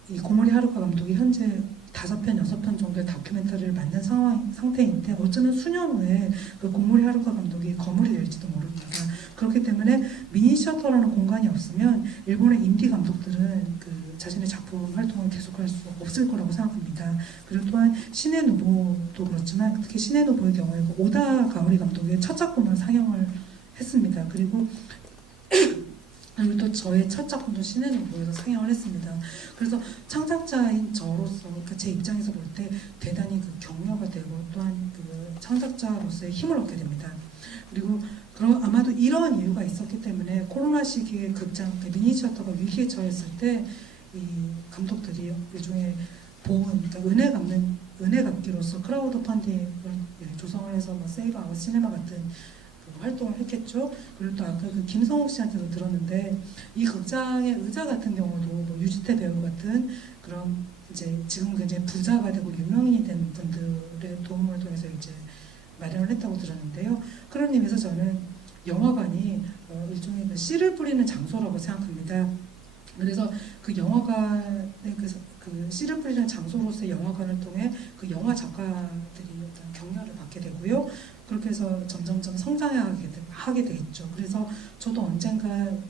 이 고모리 하루카 감독이 현재 5편, 6편 정도의 다큐멘터리를 만든 상태인데 어쩌면 수년 후에 그 고모리 하루카 감독이 거물이 될지도 모릅니다. 그렇기 때문에 미니시어터라는 공간이 없으면 일본의 인디 감독들은 자신의 작품 활동을 계속할 수 없을 거라고 생각합니다. 그리고 또한 신의 누보도 그렇지만 특히 신의 누보의 경우에 오다 가오리 감독의 첫 작품을 상영을 했습니다. 그리고 또 저의 첫 작품도 신의 누보에서 상영을 했습니다. 그래서 창작자인 저로서 제 입장에서 볼 때 대단히 격려가 되고 또한 창작자로서의 힘을 얻게 됩니다. 그리고 아마도 이러한 이유가 있었기 때문에 코로나 시기에 극장 미니시어터가 위기에 처했을 때 이 감독들이 일종의 보험, 그러니까 은혜 갚기로서 크라우드 펀딩을 조성을 해서 세이브 아웃 시네마 같은 활동을 했겠죠. 그리고 또 아까 김성욱 씨한테도 들었는데 이 극장의 의자 같은 경우도 유지태 배우 같은 그런 이제 지금 굉장히 부자가 되고 유명인이 된 분들의 도움을 통해서 이제 마련을 했다고 들었는데요. 그런 의미에서 저는 영화관이 일종의 씨를 뿌리는 장소라고 생각합니다. 그래서 그 영화관의 그 씨를 뿌리는 장소로서의 영화관을 통해 그 영화 작가들이 어떤 격려를 받게 되고요. 그렇게 해서 점점점 성장하게 되겠죠. 그래서 저도 언젠가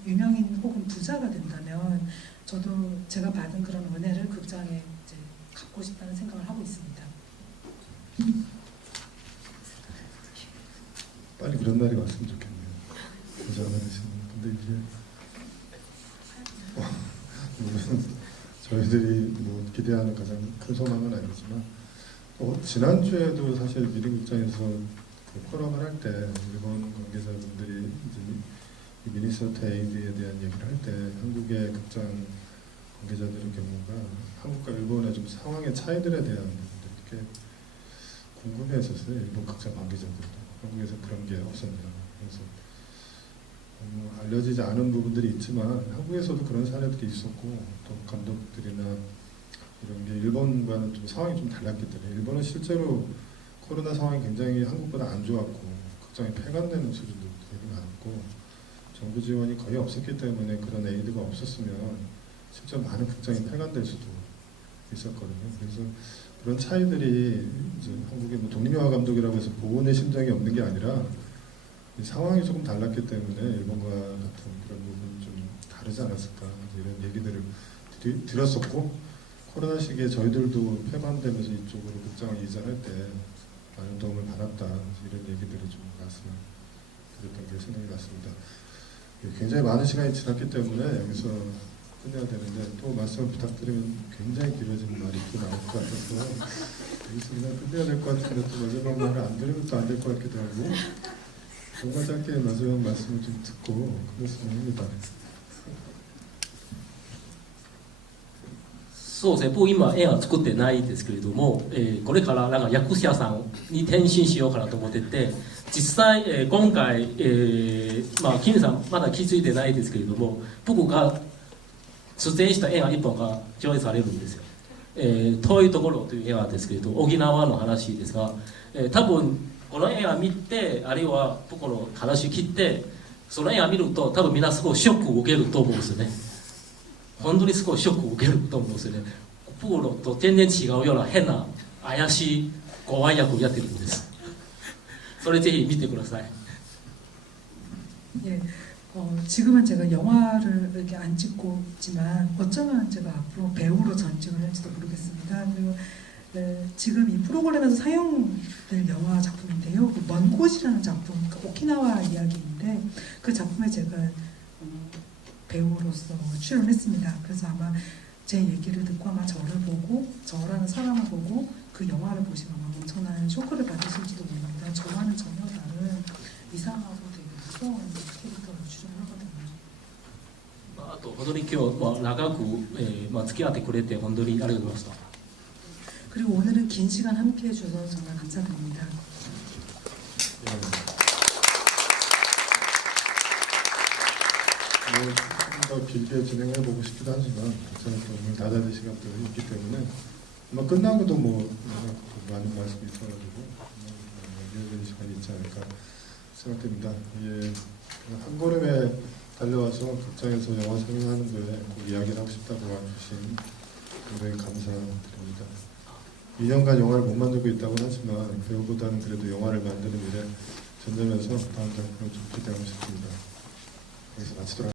유명인 혹은 부자가 된다면 저도 제가 받은 그런 은혜를 극장에 이제 갖고 싶다는 생각을 하고 있습니다. 빨리 그런 날이 왔으면 좋겠네요. 부자가 되시는. 근데 이게 저희들이 기대하는 가장 큰 소망은 아니지만 지난주에도 사실 미리극장에서 포럼을 할 때 일본 관계자분들이 이제 미니시어터 에이드에 대한 얘기를 할 때 한국의 극장 관계자들의 경우가 한국과 일본의 좀 상황의 차이들에 대한 부분들이 꽤 궁금해했었어요. 일본 극장 관계자들도 한국에서 그런 게 없었냐. 그래서 알려지지 않은 부분들이 있지만 한국에서도 그런 사례들이 있었고 또 감독들이나 이런 게 일본과는 좀 상황이 좀 달랐기 때문에 일본은 실제로 코로나 상황이 굉장히 한국보다 안 좋았고 극장이 폐관되는 수준도 되게 많았고 정부 지원이 거의 없었기 때문에 그런 에이드가 없었으면 실제 많은 극장이 폐관될 수도 있었거든요. 그래서 그런 차이들이 이제 한국의 독립영화 감독이라고 해서 보온의 심장이 없는 게 아니라 상황이 조금 달랐기 때문에 일본과 같은 그런 부분이 좀 다르지 않았을까 이런 얘기들을 들었었고 코로나 시기에 저희들도 폐관되면서 이쪽으로 극장을 이전할 때 많은 도움을 받았다 이런 얘기들을 좀 말씀드렸던 게 생각이 났습니다. 굉장히 많은 시간이 지났기 때문에 여기서 끝내야 되는데 또 말씀을 부탁드리면 굉장히 길어지는 말이 또 나올 것 같아서 여기서 그냥 끝내야 될 것 같은데 또 마지막 말을 안 드리면 또 안 될 것 같기도 하고 정말 짧게 마지막 말씀을 좀 듣고 그랬으면 합니다. そうですね、僕今絵は作ってないですけれども、これからなんか役者さんに転身しようかなと思ってて、実際、今回、金さんまだ気づいてないですけれども、僕が出演した映画1本が上映されるんですよ。遠いところという映画ですけれど、沖縄の話ですが、多分この映画見て、あるいは僕の話聞いて、その映画見ると多分みんなすごいショックを受けると思うんですよね。本当にすごいショックを受けると思うんですよね。僕のと全然違うような変な怪しい怖い役をやってるんです。それぜひ見てください。 예, 지금은 제가 영화를 이렇게 안 찍고 있지만 어쩌면 제가 앞으로 배우로 전직을 할지도 모르겠습니다. 그리고 지금 이 프로그램에서 사용될 영화 작품인데요. 먼 곳이라는 작품, 오키나와 이야기인데 그 작품에 제가 배우로서 출연했습니다. 그래서 아마 제 얘기를 듣고 아마 저를 보고 저라는 사람을 보고 그 영화를 보시면 아마 엄청난 쇼크를 받으실지도 모릅니다. 저와는 전혀 다른 이상하고 되게 무서운 캐릭터를 출연하거든요. あと本当に今日、長く、付き合ってくれて本当にありがとうございました。 그리고 오늘은 긴 시간 함께 해주셔서 정말 감사드립니다. 좀 더 길게 진행해 보고 싶기도 하지만 저는 또 오늘 낮아질 시간들이 있기 때문에 아마 끝나고도 뭐 많은 말씀이 있어가지고 이어지는 시간이 있지 않을까 생각됩니다. 예, 한 걸음에 달려와서 극장에서 영화 상영하는 거에 꼭 이야기를 하고 싶다고 와주신 굉장히 감사드립니다. 2년간 영화를 못 만들고 있다고 하지만 배우보다는 그래도 영화를 만드는 일에 전념해서 다음 작품을 좀 기대하고 싶습니다. 여기서 마치도록 하겠습니다.